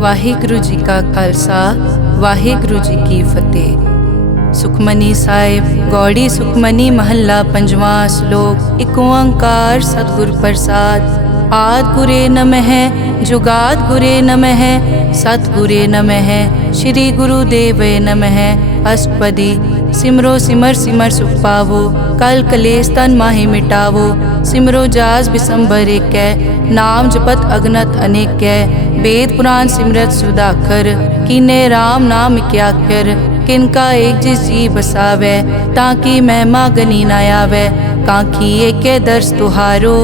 ਵਾਹਿਗੁਰੂ ਜੀ ਕਾ ਖਾਲਸਾ ਵਾਹਿਗੁਰੂ ਜੀ ਕੀ ਫਤਿਹ। ਸੁਖਮਨੀ ਸਾਹਿਬ ਗੌੜੀ ਸੁਖਮਨੀ ਮਹੱਲਾ ਪੰਜਵਾਂ ਸ਼ਲੋਕ। ਏਕ ਓੰਕਾਰ ਸਤਿਗੁਰ ਪ੍ਰਸਾਦ। ਆਦਿ ਗੁਰੇ ਨਮః ਜੁਗਾਦਿ ਗੁਰੇ ਨਮঃ ਸਤਿਗੁਰੇ ਨਮঃ ਸ਼੍ਰੀ ਗੁਰੂ ਦੇਵੇ ਨਮঃ। ਅਸ਼ਟਪਦੀ। ਸਿਮਰੋ ਸਿਮਰ ਸਿਮਰ ਸੁਖ ਪਾਵੋ ਕਲ ਕਲੇਸ਼ ਤਨ ਮਾਹਿ ਮਿਟਾਵੋ। ਸਿਮਰੋ ਜਾਸ ਬਿਸੰਬਰ ਏਕੈ ਨਾਮ ਜਪਤ ਅਗਨਤ ਅਨੇਕੈ। वेद पुराण सिमरत सुधाकर कीने राम नाम क्याकर। किनका एक जिस जी बसावै ताकि महिमा गनी न आवै। कांखी एके दर्श तुहारो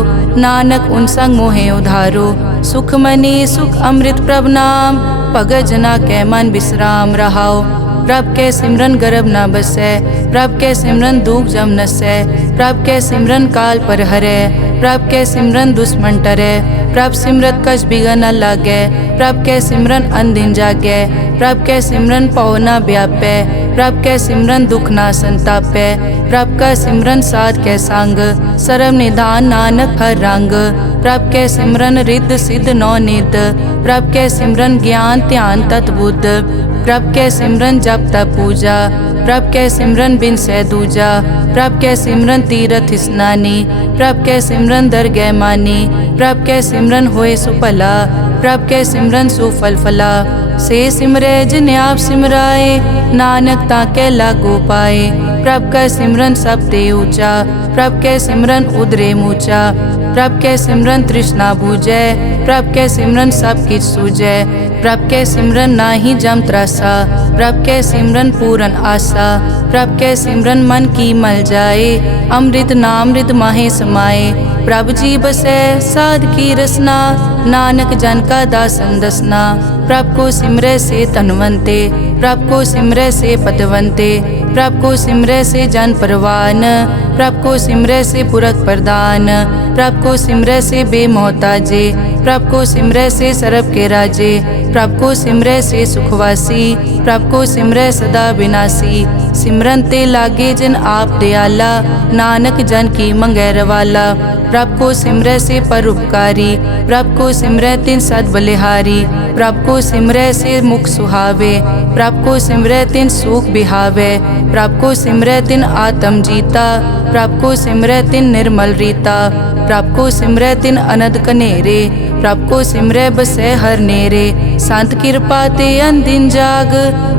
नानक उन संग मोहे उधारो। सुख मनी सुख अमृत प्रभ नाम भगत जना कै मन विश्राम रहाओ। प्रभ के सिमरन गर्भ न बसै प्रभ के सिमरन दुख जम नसै। प्रभ के सिमरन काल पर हरै प्रभ के सिमरन दुश्मन टरै। प्रभ सिमरत कछ बिगन न लागै प्रभ के सिमरन अनदिन जागै। प्रभ के सिमरन पौ न व्यापै प्रभ के सिमरन दुख न संतापै। प्रभ का सिमरन साध के संग सर्व निधान नानक हर रंग। प्रभ के सिमरन रिद्ध सिद्ध नौ निध प्रभ के सिमरन ज्ञान ध्यान तत् बुद्ध। प्रभ के सिमरन जप तप पूजा प्रभ के सिमरन बिन सै दूजा। प्रभ के सिमरन तीरथ स्नानी प्रभ के सिमरन दरगह मानी। प्रभ के सिमरन होए सुफला प्रभ के सिमरन सुफल फला। से सिमरै जिन आप सिमराए नानक ताके लागो पाए। प्रभ का सिमरन सब ते ऊंचा प्रभ के सिमरन उदरे मूचा। प्रभ के सिमरन तृष्णा बूझै प्रभ के सिमरन सब किछ सूझै। प्रभ के सिमरन नाही जम त्रासा प्रभ के सिमरन पूरन आसा। प्रभ के सिमरन मन की मल जाए अमृत नामृत माहे समाए। प्रभ जी बसै साध की रसना नानक जन का दासन दसना। प्रभ को सिमरै से तनवंते प्रभ को सिमरै से पतवंते। प्रभ को सिमरै से जन परवान प्रभ को सिमरै से पुरख प्रदान। प्रभ को सिमरै से बेमोहताजे प्रभ को सिमरै से सरब के राजे। प्रभ को सिमरै से सुखवासी प्रभ को सिमरै सदा विनाशी। सिमरन ते लागे जिन आप दयाला नानक जन की मंगै रवाला। प्रभ को सिमरै से परोपकारी प्रभ को सिमरै तिन सद बलिहारी। प्रभ को सिमरै से मुख सुहावे प्रभ को सिमरै तिन सुख बिहावे। प्रभ को सिमरै तिन आत्म जीता प्रभ को सिमरै तिन निर्मल रीता। प्रभ को सिमरै तिन अनद कनेरे प्रभ को सिमरै बसै हर नेरे। संत कृपा ते अनदिन जाग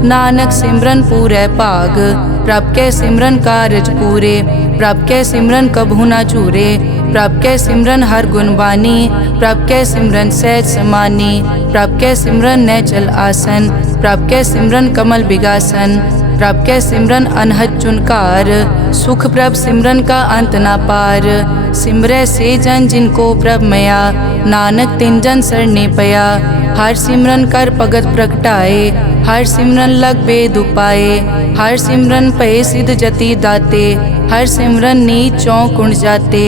नानक सिमरन पूरै भाग। प्रभ के सिमरन कारज पूरे प्रभ के सिमरन कभू न चूरे। प्रभ के सिमरन हर गुण बानी प्रभ के सिमरन सहज समानी। प्रभ के सिमरन नैचल आसन प्रभ के सिमरन कमल बिगासन। प्रभ के सिमरन अनहद चुनकार सुख प्रभ सिमरन का अंत ना पार। सिमरै से जन जिनको प्रभ मया नानक तिन जन सरने पया। हर सिमरन कर भगत प्रगटाए हर सिमरन लग बेद उपाए। हर सिमरन पए सिद्ध जति दाते हर सिमरन नीच चौं कुंड जाते।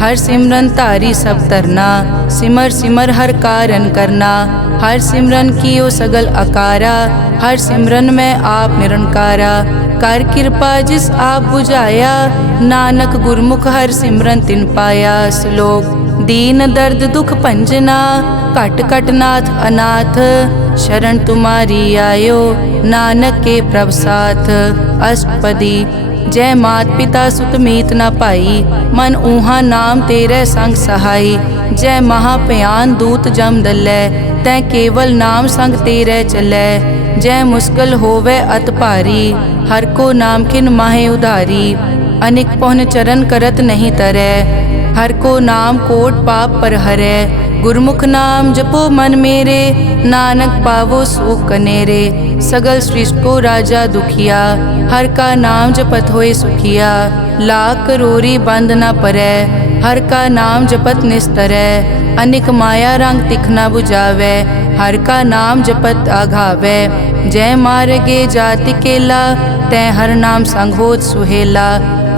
हर सिमरन तारी सब तरना सिमर सिमर हर कारण करना। हर सिमरन कियो सगल अकारा हर सिमरन में आप निरंकारा। कर कृपा जिस आप बुझाया नानक गुरमुख हर सिमरन तिन पाया। श्लोक। दीन दर्द दुख भंजना घट घट नाथ अनाथ। शरण तुम्हारी आयो नानक के प्रभ साथ। अष्टपदी। जय मात पिता सुत मीत न पाई मन ऊहा नाम तेरे संग सहाई। जय महाभयान दूत जम दलै तै केवल नाम संग तेरे चलै। जय मुश्किल होवे अत भारी हर को नाम खिन माहे उधारी। अनिक पौन चरण करत नहीं तरै हर को नाम कोट पाप पर हरै। गुरमुख नाम जपो मन मेरे नानक पावो सुख कनेरे। सगल सृष्टि को राजा दुखिया हर का नाम जपत होए सुखिया। लाख करोरी बंद न परै हर का नाम जपत निस्तरै। अनिक माया रंग तिखना बुझावै हर का नाम जपत आघावै। जय मार्गे जाति केला तै हर नाम संग होत सुहेला।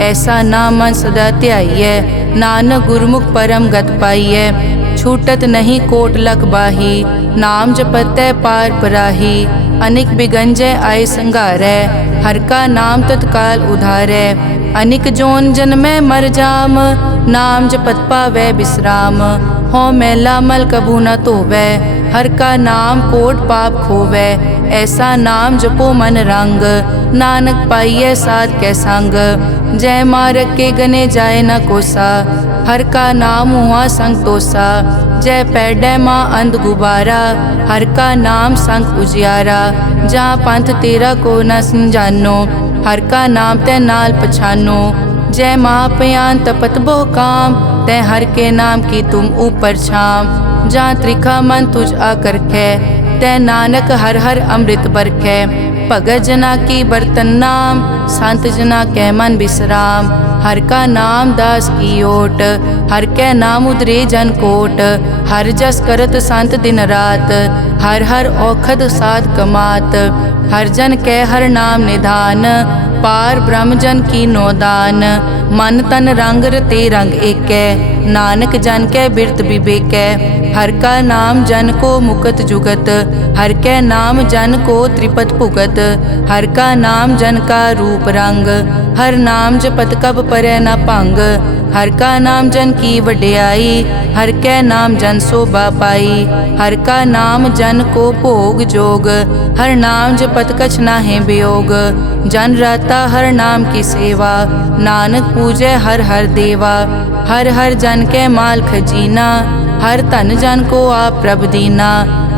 ऐसा नाम मन सदा ध्याइयै नानक गुरमुख परम गत पाइयै। छूटत नहीं कोट लख बाही नाम जपतै पार पराही। अनिक बिगंजय आय संघारै हर का नाम तत्काल उधारै। अनिक जोन जन्मै मर जाम नाम जपत पावै विश्राम। हों मैला मल कभू न धोवै, हर का नाम कोट पाप खोवै। ऐसा नाम जपो मन रंग, नानक पाइयै साध कै संग। जय मारग के गने जाए न कोसा, हर का नाम हुआ संग तोसा। जय पैडै माँ अंध गुबारा, हर का नाम संग उजियारा। जहाँ पंथ तेरा को न समझानो, हर का नाम तै नाल पछानो। जय महापयान तपत बहु काम, तै हर के नाम की तुम ऊपर छाम। जहाँ त्रिखा मन तुझ आकर कै, तै नानक हर हर अमृत बरखै। भगत जना की बर्तन नाम, संत जना कै मन विश्राम। हर का नाम दास की ओट, हर कै नाम उदरे जन कोट। हर जस करत संत दिन रात, हर हर औखद साध कमात। हर जन कै हर नाम निधान, पार ब्रह्म जन की नोदान। मन तन रंग रते रंग एकै, नानक जन कै बिरत विवेकै। हर का नाम जन को मुकत जुगत, हर कै नाम जन को त्रिपत भुगत। हर का नाम जन का रूप रंग, हर नाम जपत कब परै न भंग। हर का नाम जन की वड्याई, हर कै नाम जन शोभा पाई। हर का नाम जन को भोग जोग, हर नाम जपत कछ नाहि वियोग। जन राता हर नाम की सेवा, नानक पूजै हर हर देवा। हर हर जन कै माल खजीना, हर धन जन को आप प्रभ दीना।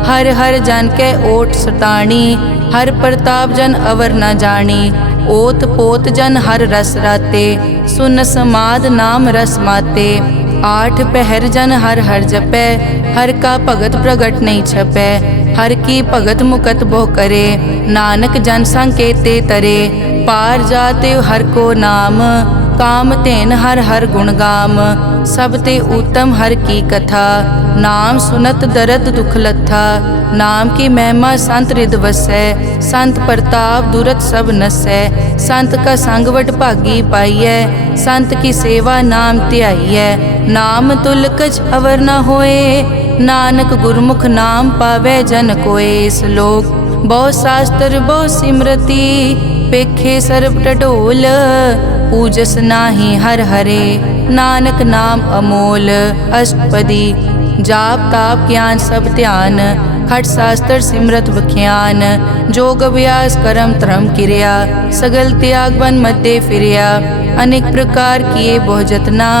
हर हर जन कै ओट सताणी, हर प्रताप जन अवर न जानी। ओत पोत जन हर रस राते, सुन समाद नाम रस माते। आठ पहर जन हर हर जपै, हर का भगत प्रगट नहीं छपै। हर की भगत मुकत बहु करे, नानक जन संकेते तरे। पार जाते हर को नाम, काम तेन हर हर गुण गाम। सब ते उत्तम हर की कथा, नाम सुनत दर्द दुख लथा। नाम की महिमा संत रिद वसै, संत प्रताप दुरत सब नसै। संत का संग वड भागी पाइयै, संत की सेवा नाम ध्याइयै। नाम तुल कछ अवर न होए, नानक गुरमुख नाम पावै जन कोए। श्लोक बहु शास्त्र बहु सिमरति, पेखे सर्ब टडोल। पूजस नाही हर हरे, नानक नाम अमोल। अष्टपदी जाप ताप ज्ञान सब ध्यान, खट शास्त्र सिमरत बख्यान। जोग अभ्यास करम धर्म क्रिया, सगल त्याग बन मध्य फिरिया। अनेक प्रकार किए बहु जतना,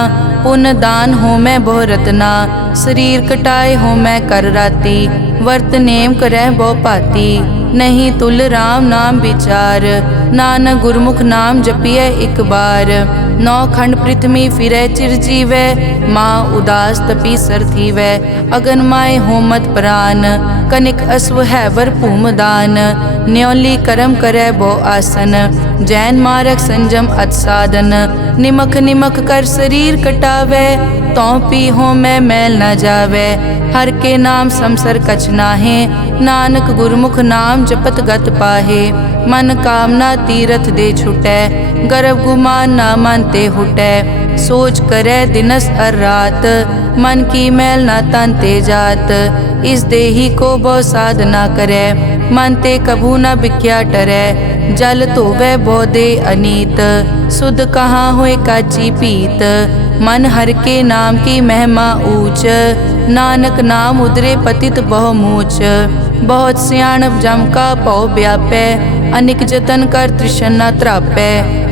पुण्य दान हो मैं बहु रतना। शरीर कटाए हो मैं कर राती, वर्त नेम करह बहु पाती। नहीं तुल राम नाम विचार, नानक गुरमुख नाम जपिए एक बार। नौ खंड पृथ्वी फिरै चिर जीवै, माँ उदास तपी सर थीवै। अगन माय होमत प्राण, कनिक अश्व है वर भूमदान। न्योली करम करै बो आसन, जैन मारक संजम अत साधन। निमक निमक कर शरीर कटावै, तौ पी हो मैं मैल न जावै। हर के नाम समसर कछ नाहे, नानक गुरमुख नाम जपत गत पाहे। मन कामना तीरथ दे छुटै, गर्भ गुमान ना मन ते हुटै। सोच करे दिनस अर रात, मन की मैल ना तन ते जात। इस देही को बहु साधना करे, मन ते कभू न बिख्या टरै। जल धोवै बहु दे अनीत, सुध कहाँ होए काची पीत। मन हर के नाम की महिमा ऊंच, नानक नाम उदरे पतित बहु मूच। बहुत सियाणप जम का पौ व्यापै, अनेक जतन कर तृष्णा त्रापै।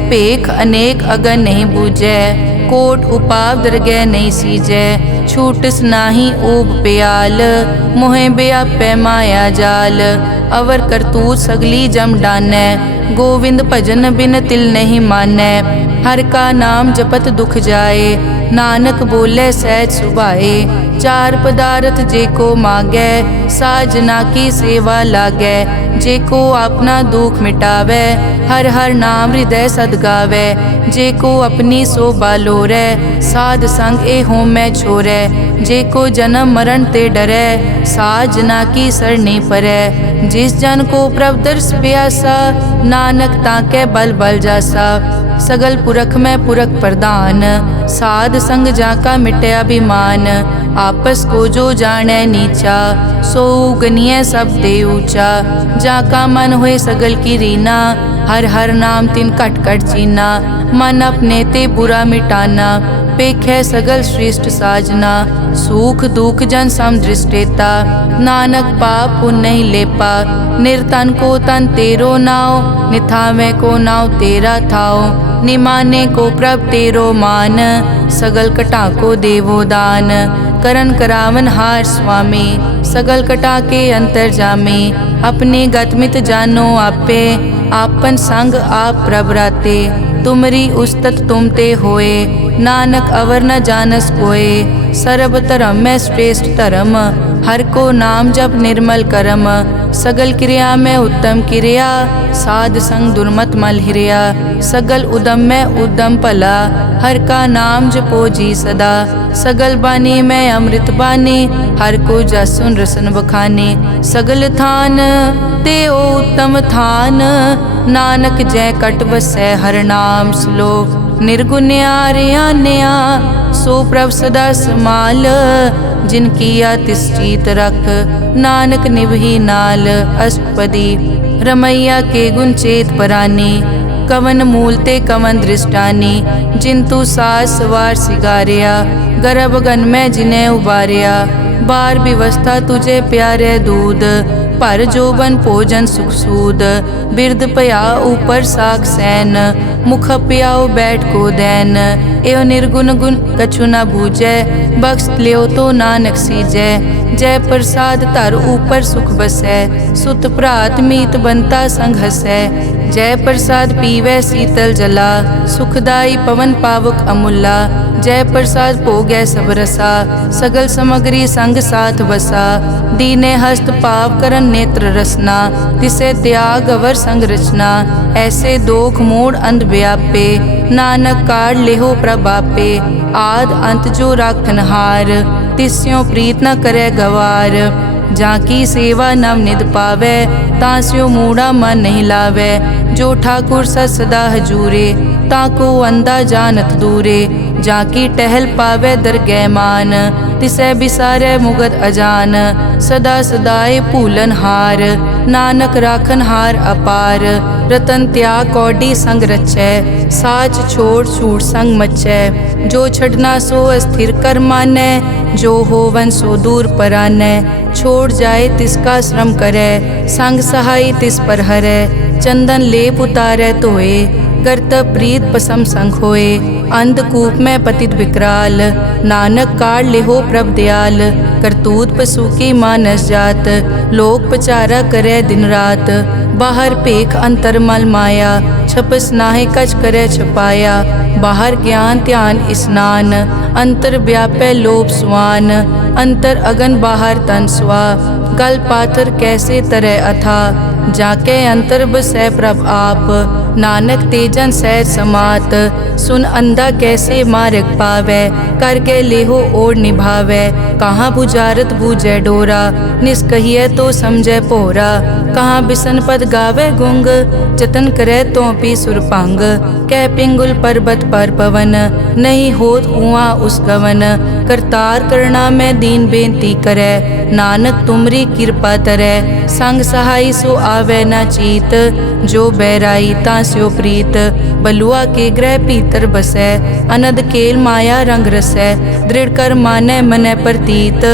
पेख अनेक अगन नहीं बूझै, कोट उपाव दरगह नहीं सीजै। छूटस नाही ऊब प्याल, मोहे व्यापै माया जाल। अवर करतूत सगली जम डानै, गोविंद भजन बिन तिल नहीं मानै। हर का नाम जपत दुख जाए, नानक बोले सहज सुभाए। चार पदार्थ जे को मांगै, साजना की सेवा लागै। जे को अपना दुख मिटावै, हर हर नाम हृदय सद गावै। जे को अपनी शोभा लोरै, साध संग ए हो मैं छोरै। जे को जन्म मरण ते डरै, साजना की सरनी परै। जिस जन को प्रभ दर्श प्यासा, नानक ताकै बल बल जासा। सगल पुरख में पुरख प्रधान, साध संग जाका मिटे अभिमान। आपस को जो जाने नीचा, सो गनिय सब दे ऊंचा। जाका मन होए सगल की रीना, हर हर नाम तिन कट कट चीना। मन अपने ते बुरा मिटाना, अपेक्षै सगल श्रेष्ठ साजना, सुख दुख जन सम दृष्टेता। नानक पाप पुण्य नहीं लेपा, निर्तन को तन तेरो नाव। निथावे को नाव तेरा थाओ, निमाने को प्रभ तेरो मान। सगल कटा को देवो दान, करन करावन हार स्वामी। सगल कटा के अंतर जामे, अपने गतमित जानो आपे। आपन संग आप प्रभ राते, तुमरी उस्तत तुम ते होए। नानक अवर न जानस कोए, सर्ब धर्म में श्रेष्ठ धर्म। हर को नाम जप निर्मल करम, सगल क्रिया में उत्तम क्रिया। साध संग दुर्मत मल हिरिया, सगल उदम में उद्दम भला। हर का नाम जपो जी सदा, सगल बानी में अमृत बानी। हर को जस सुन रसन बखाने, सगल थान ते ओ उत्तम थान। नानक जय कट बसै हर नाम श्लोक। निर्गुण्या रियान्या सो प्रभ सदा समाल। जिनकी तिस चीत रख, नानक निभही नाल। अष्टपदी रमैया के गुण चेत परानी, कवन मूल ते कवन दृष्टानी। जिंतु सास वार सिगारिया, गर्भ गन में जिन्हें उबारिया। बार व्यवस्था तुझे प्यारे दूध, पर जोबन भोजन सुख सूद। बिरद पया ऊपर साग सैन, मुख पियाओ बैठ को दैन। एव निर्गुण गुण कछु न बूझै, बख्श लियो तो नानक सीजै। जय प्रसाद धर ऊपर सुख बसै, सुत भ्रात मीत बनता संग हसै। जय प्रसाद पीवै शीतल जला, सुखदाई पवन पावक अमूला। जय प्रसाद भोगै सब रसा, सगल समग्री संग साथ बसा। दीने हस्त पाव करन नेत्र रसना, तिसे त्याग अवर संग रचना। ऐसे दोख मोड़ अंध व्यापे, नानक काढ़ लेहो प्रभापे। आद अंत जो राखन हार, तिस्यों प्रीत न करे गवार। जाकी सेवा नव निध पावै, तास्यो मूढ़ा मन नहीं लावै। जो ठाकुर सदा हजूरे, ताको अंधा जानत दूरे। जाकी टहल पावै दरगह मान, तिसै बिसारै मुगद अजान। सदा सदाए भूलन हार, नानक राखन हार अपार। रतन त्याग कौडी संग रचै, साच छोड़ छूट संग मचै। जो छड़ना सो अस्थिर कर मानै, जो होवन सो दूर परानै। छोड़ जाए तिसका श्रम करै, संग सहाय तिस पर हरै। चंदन लेप उतारै धोए, करतब प्रीत पसम संग होए। अंधकूप में पतित विकराल, नानक काढ़ लेहो प्रभ दयाल। करतूत पशु की मानस जात, लोक पचारा करे दिन रात। बाहर पेख अंतर मल माया, छपस नाहे कच करे छपाया। बाहर ज्ञान ध्यान स्नान, अंतर व्यापै लोभ स्वान। अंतर अगन बाहर तन स्वा, गल पाथर कैसे तरह अथा। जाके अंतर बसै प्रभ आप, नानक तेजन सहज समात। सुन अंधा कैसे मार्ग पावै, करके लेहो ओर निभावै। कहाँ बुझारत बूझै डोरा, निष्कहिए तो समझै पोरा। कहाँ बिसन पद गावे गुंग, जतन करे तो पी सुरपांग। कह पिंगुल पर्वत पर पवन, नहीं होत कुआं उस गवन। करतार करना में दीन बेनती करे, नानक तुमरी कृपा तरै। संग सहाय सो आवे न चीत, जो बैराई तास्यो प्रीत। बलुआ के ग्रह भीतर बसै, अनद केल माया रंग रसै। दृढ़ कर मानै मनै प्रतीत,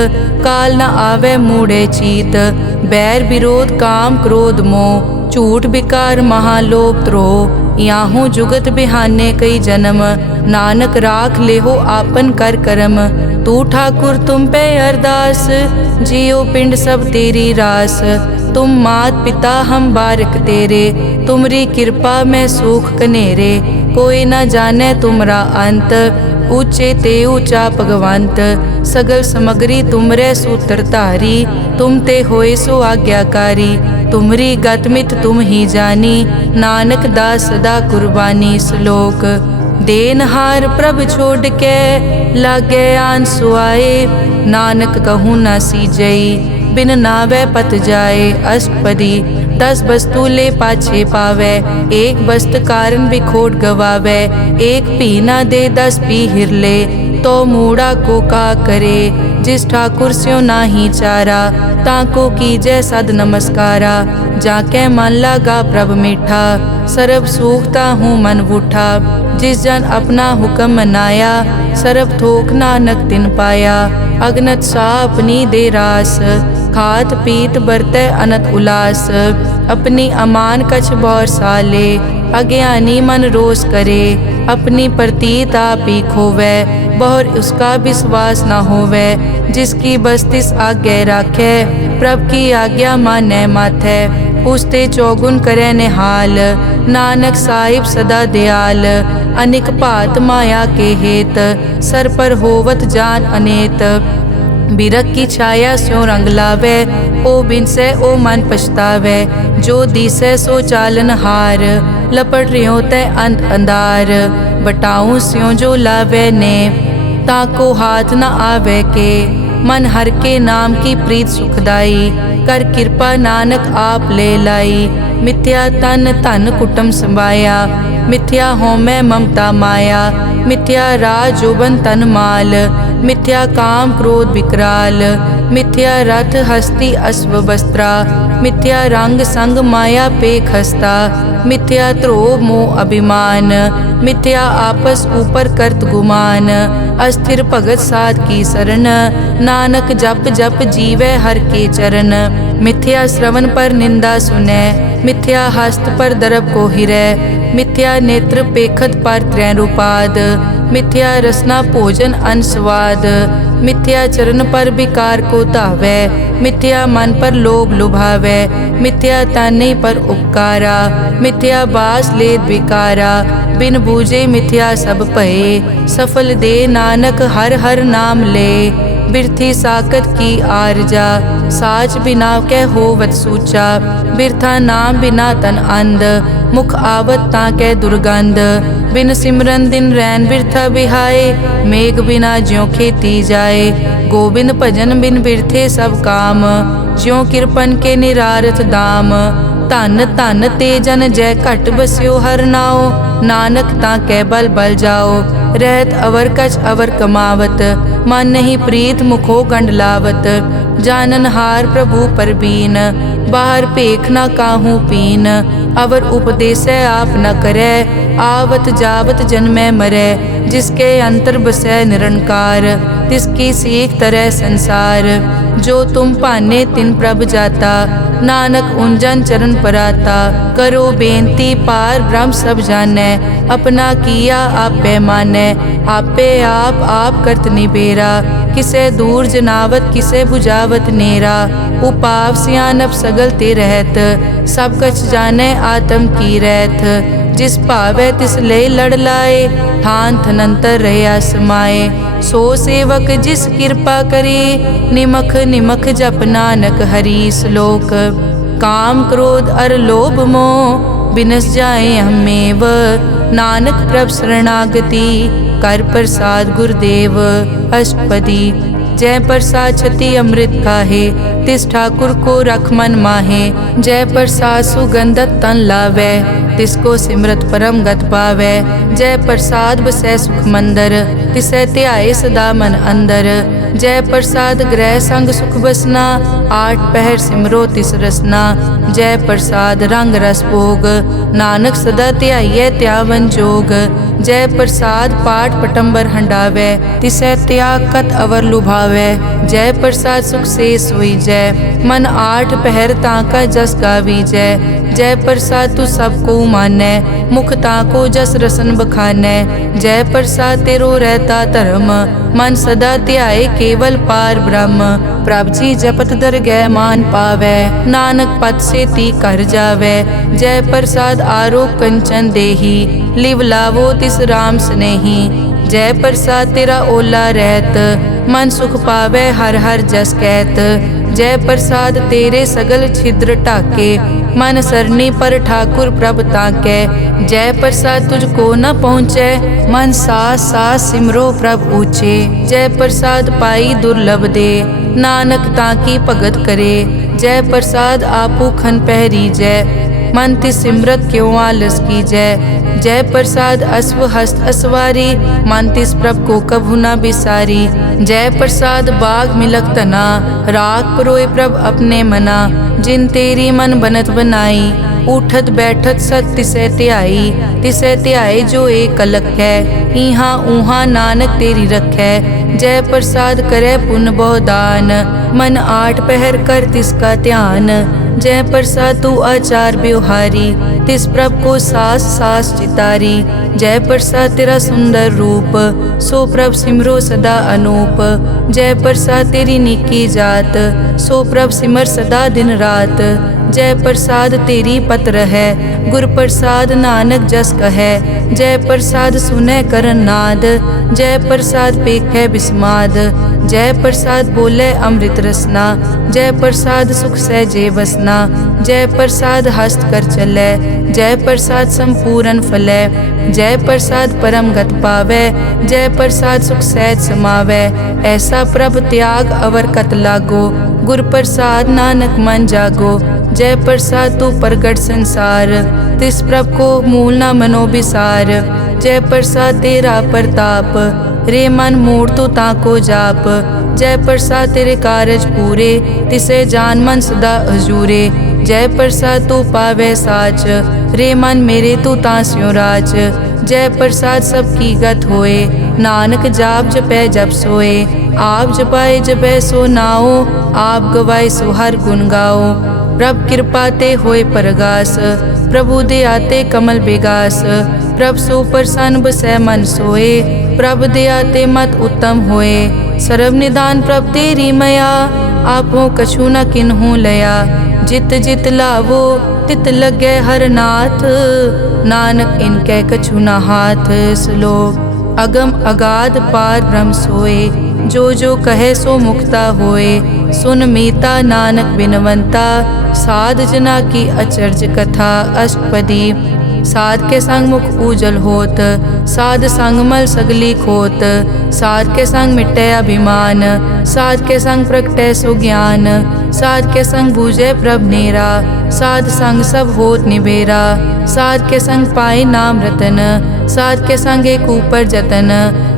काल न आवे मूढ़े चीत। बैर विरोध काम क्रोध मोह, झूठ विकार महालोभ द्रोह। याहू जुगत बिहाने कई जन्म, नानक राख लेहो आपन कर करम। तू ठाकुर तुम पे अरदास, जियो पिंड सब तेरी रास। तुम मात पिता हम बारिक तेरे, तुमरी कृपा में सुख कनेरे। कोई न जाने तुमरा अंत, ऊंचे ते ऊंचा भगवंत। सगल समग्री तुमरे सूत्रधारी, तुम ते होए सो आज्ञाकारी। तुमरी गतमित तुम ही जानी, नानक दास सदा कुर्बानी। श्लोक देनहार प्रभ छोड़ के, लागे आन सुआए। नानक कहूँ न सीजई, बिन नावे पत जाए। अष्टपदी 10 वस्तु ले पाछे पावे, एक वस्त कारण बिखोट गवावे। एक पी न दे 10 पी हिरले, तो मूढ़ा को का करे। जिस ठाकुर स्यो नाही चारा, ताको कीजै सद नमस्कारा। जाके मन लागा प्रभ मीठा, सरब सूखता हूँ मन बूठा। जिस जन अपना हुक्म मनाया, सरब थोक नानक तिन पाया। अगनत सा अपनी दे रास, खात पीत बरतै अनत उलास। अपनी अमान कछ बौर साले, अज्ञानी मन रोस करे। अपनी प्रतीत आप ही खोवै, बहुर उसका विश्वास न होवै। जिसकी बस्तिस आज्ञा राखै, प्रभ की आज्ञा मानै माथै। उसते चौगुन करे निहाल, नानक साहिब सदा दयाल। अनिक भात माया के हेत, सर पर होवत जान अनेत। बिरख की छाया स्यों रंग लावै, ओ बिनसै ओ मन पछतावै। जो दिसै सो चालन हार, लपट रियो तै अंत अंधार। बटाऊं स्यों जो लावै ने, ताको हाथ न आवे के। मन हर के नाम की प्रीत सुखदाई, कर कृपा नानक आप ले लाई। मिथ्या तन धन कुटुम संभाया, मिथ्या होमै ममता माया। मिथ्या राज जोबन तन माल, मिथ्या काम क्रोध विकराल। मिथ्या रथ हस्ती अश्व वस्त्रा, मिथ्या रंग संग माया पे खस्ता। मिथ्या ध्रोह मोह अभिमान, मिथ्या आपस ऊपर करत गुमान। अस्थिर भगत साध की शरण, नानक जप जप जीवै हर के चरण। मिथ्या श्रवण पर निंदा सुनै, मिथ्या हस्त पर दरब को हिरै। मिथ्या नेत्र पेखत पर त्रैरूपाद, मिथ्या रसना भोजन अन स्वाद। मिथ्या चरण पर विकार को धावै, मिथ्या मन पर लोभ लुभावै। मिथ्या ताने पर उपकारा, मिथ्या बास लेत विकारा। बिन बूझे मिथ्या सब भये, सफल दे नानक हर हर नाम ले। बिरथी साकत की आरजा, साच बिना कै होवत सूचा। बिरथा नाम बिना तन अंध, मुख आवत ताकै दुर्गंध। बिन सिमरन दिन रैन बिरथा बिहाए, मेघ बिना ज्यों खेती जाए। गोबिंद भजन बिन बिरथे सब काम, ज्यों किरपन के निरारथ दाम। धन धन ते जन जय घट बस्यो हर नाओ, नानक ताकै बल बल जाओ। रहत अवर कछ अवर कमावत, मन नहीं प्रीत मुखो गंड लावत। जानन हार प्रभु परबीन, बाहर पेख न काहू पीन। अवर उपदेसै आप न करै, आवत जावत जन्मै मरै। जिसके अंतर बसै निरंकार, तिसकी सीख तरह संसार। जो तुम भाने तिन प्रभ जाता, नानक उंजन चरण पराता। करो बेनती पार ब्रह्म सब जानै, अपना किया आपे मानै। आपे आप करत निबेरा, किसे दूर जनावत किसे बुझावत नेरा। उपाव सियानप सगल ते रहत, सब कछ जानै आत्म की रहत। जिस भावै तिस ले लड़ लाए, थान थनंतर रहया समाए। सो सेवक जिस कृपा करे, निमख निमख जप नानक हरि श्लोक। काम क्रोध अर लोभ मोह, बिनस जाए हमेव। नानक प्रभ शरणागति, कर प्रसाद गुरुदेव। अष्टपदी। जय प्रसाद छति अमृत खाहे, तिस ठाकुर को रख मन माहे। जय प्रसाद सुगंधत तन लावै, तिसको सिमरत परम गत पावै। जय प्रसाद बसै सुख मंदर, तिसै ध्याए सदा मन अंदर। जय प्रसाद ग्रह संग सुख बसना, आठ पहर सिमरो तिस रसना। जय प्रसाद रंग रस भोग, नानक सदा ध्याइयै त्यावन जोग। जय प्रसाद पाठ पटंबर हंडावै, तिसै त्याग कत अवर लुभावै। जय प्रसाद सुख से सोई जय, मन आठ पहर ताका जस गावी जय। जय प्रसाद तू सबको मानै, मुख ताको जस रसन बखानै। जय प्रसाद तेरो रहता धर्म, मन सदा ध्याए केवल पार ब्रह्म। प्रभ जी जपत दरगह मान पावै, नानक पद से ती कर जावै। जय प्रसाद आरोग कंचन देही, लिव लावो तिस राम स्नेही। जय प्रसाद तेरा ओला रहत, मन सुख पावै हर हर जस कहत। जय प्रसाद तेरे सगल छिद्र ढाके, मन सरनी पर ठाकुर प्रभ ताकै। जय प्रसाद तुझको न पहुँचै, मन सास सास सिमरो प्रभ ऊँचे। जय प्रसाद पाई दुर्लभ दे, नानक ताकी भगत करे। जय प्रसाद आपू खन पहरी जय, मन तिस सिमरत क्यों आलस की जय। जय प्रसाद अश्व हस्त असवारी, मन तिस प्रभ को कभु न बिसारी। जय प्रसाद बाग मिलक तना, राग परोए प्रभ अपने मना। जिन तेरी मन बनत बनाई, उठत बैठत सत तिसै ध्याई। तिसै ध्याए जो एक कलक है, इहाँ ऊहाँ नानक तेरी रखै। जय प्रसाद करे पुन बहु दान, मन आठ पहर कर तिसका ध्यान। जय प्रसाद तू आचार व्यवहारी, तिस प्रभ को सास सास चितारी। जय प्रसाद तेरा सुंदर रूप, सो प्रभ सिमरो सदा अनूप। जय प्रसाद तेरी निकी जात, सो प्रभ सिमर सदा दिन रात। जय प्रसाद तेरी पत्र है, गुर प्रसाद नानक जस कहे। जय प्रसाद सुनै करन नाद, जय प्रसाद पेखै बिस्माद। जय प्रसाद बोले अमृत रसना, जय प्रसाद सुख सहजे बसना। जय प्रसाद हस्त कर चलै, जय प्रसाद संपूर्ण फलै। जय प्रसाद परम गत पावै, जय प्रसाद सुख सहज समावै। ऐसा प्रभ त्याग अवर कत लागो, गुर प्रसाद नानक मन जागो। जय प्रसाद तू प्रगट संसार, तिस प्रभ को मूल न मनो बिसार। जय प्रसाद तेरा प्रताप, रे मन मूड तो ताको जाप। जय प्रसाद तेरे कारज पूरे, तिसे जान मन सदा हजूरे। जय प्रसाद तू पावे साच, रे मन मेरे तू तांस्यो राज। जय प्रसाद सबकी गत होए, नानक जाप जपै जप सोए। आप जपाए जपै सो नाओ, आप गवाए सो हर गुण गाओ। प्रभ कृपा ते होए परगास, प्रभु दे आते कमल बेगास। प्रभ सो प्रसन्न बसै मन सोए, प्रभ दे आते मत उत्तम होए। सर्व निदान प्रभ तेरी मया, आपो कछु न किन्हु लया। जित जित लावो तित लगे हर नाथ, नानक इनके कछु न हाथ। श्लोक अगम अगाध पार ब्रह्म सोए, जो जो कहे सो मुक्ता होए। सुन मीता नानक बिनवंता, साध जना की अचर्ज कथा। अष्टपदी साध के संग मुख उजल होत, साध संग मल सगली खोत। साध के संग मिटे अभिमान, साध के संग प्रगटे सो ज्ञान। साध के संग बूझे प्रभ नेरा, साध संग सब होत निबेरा। साध के संग पाए नाम रतन, साध के संग एक ऊपर जतन।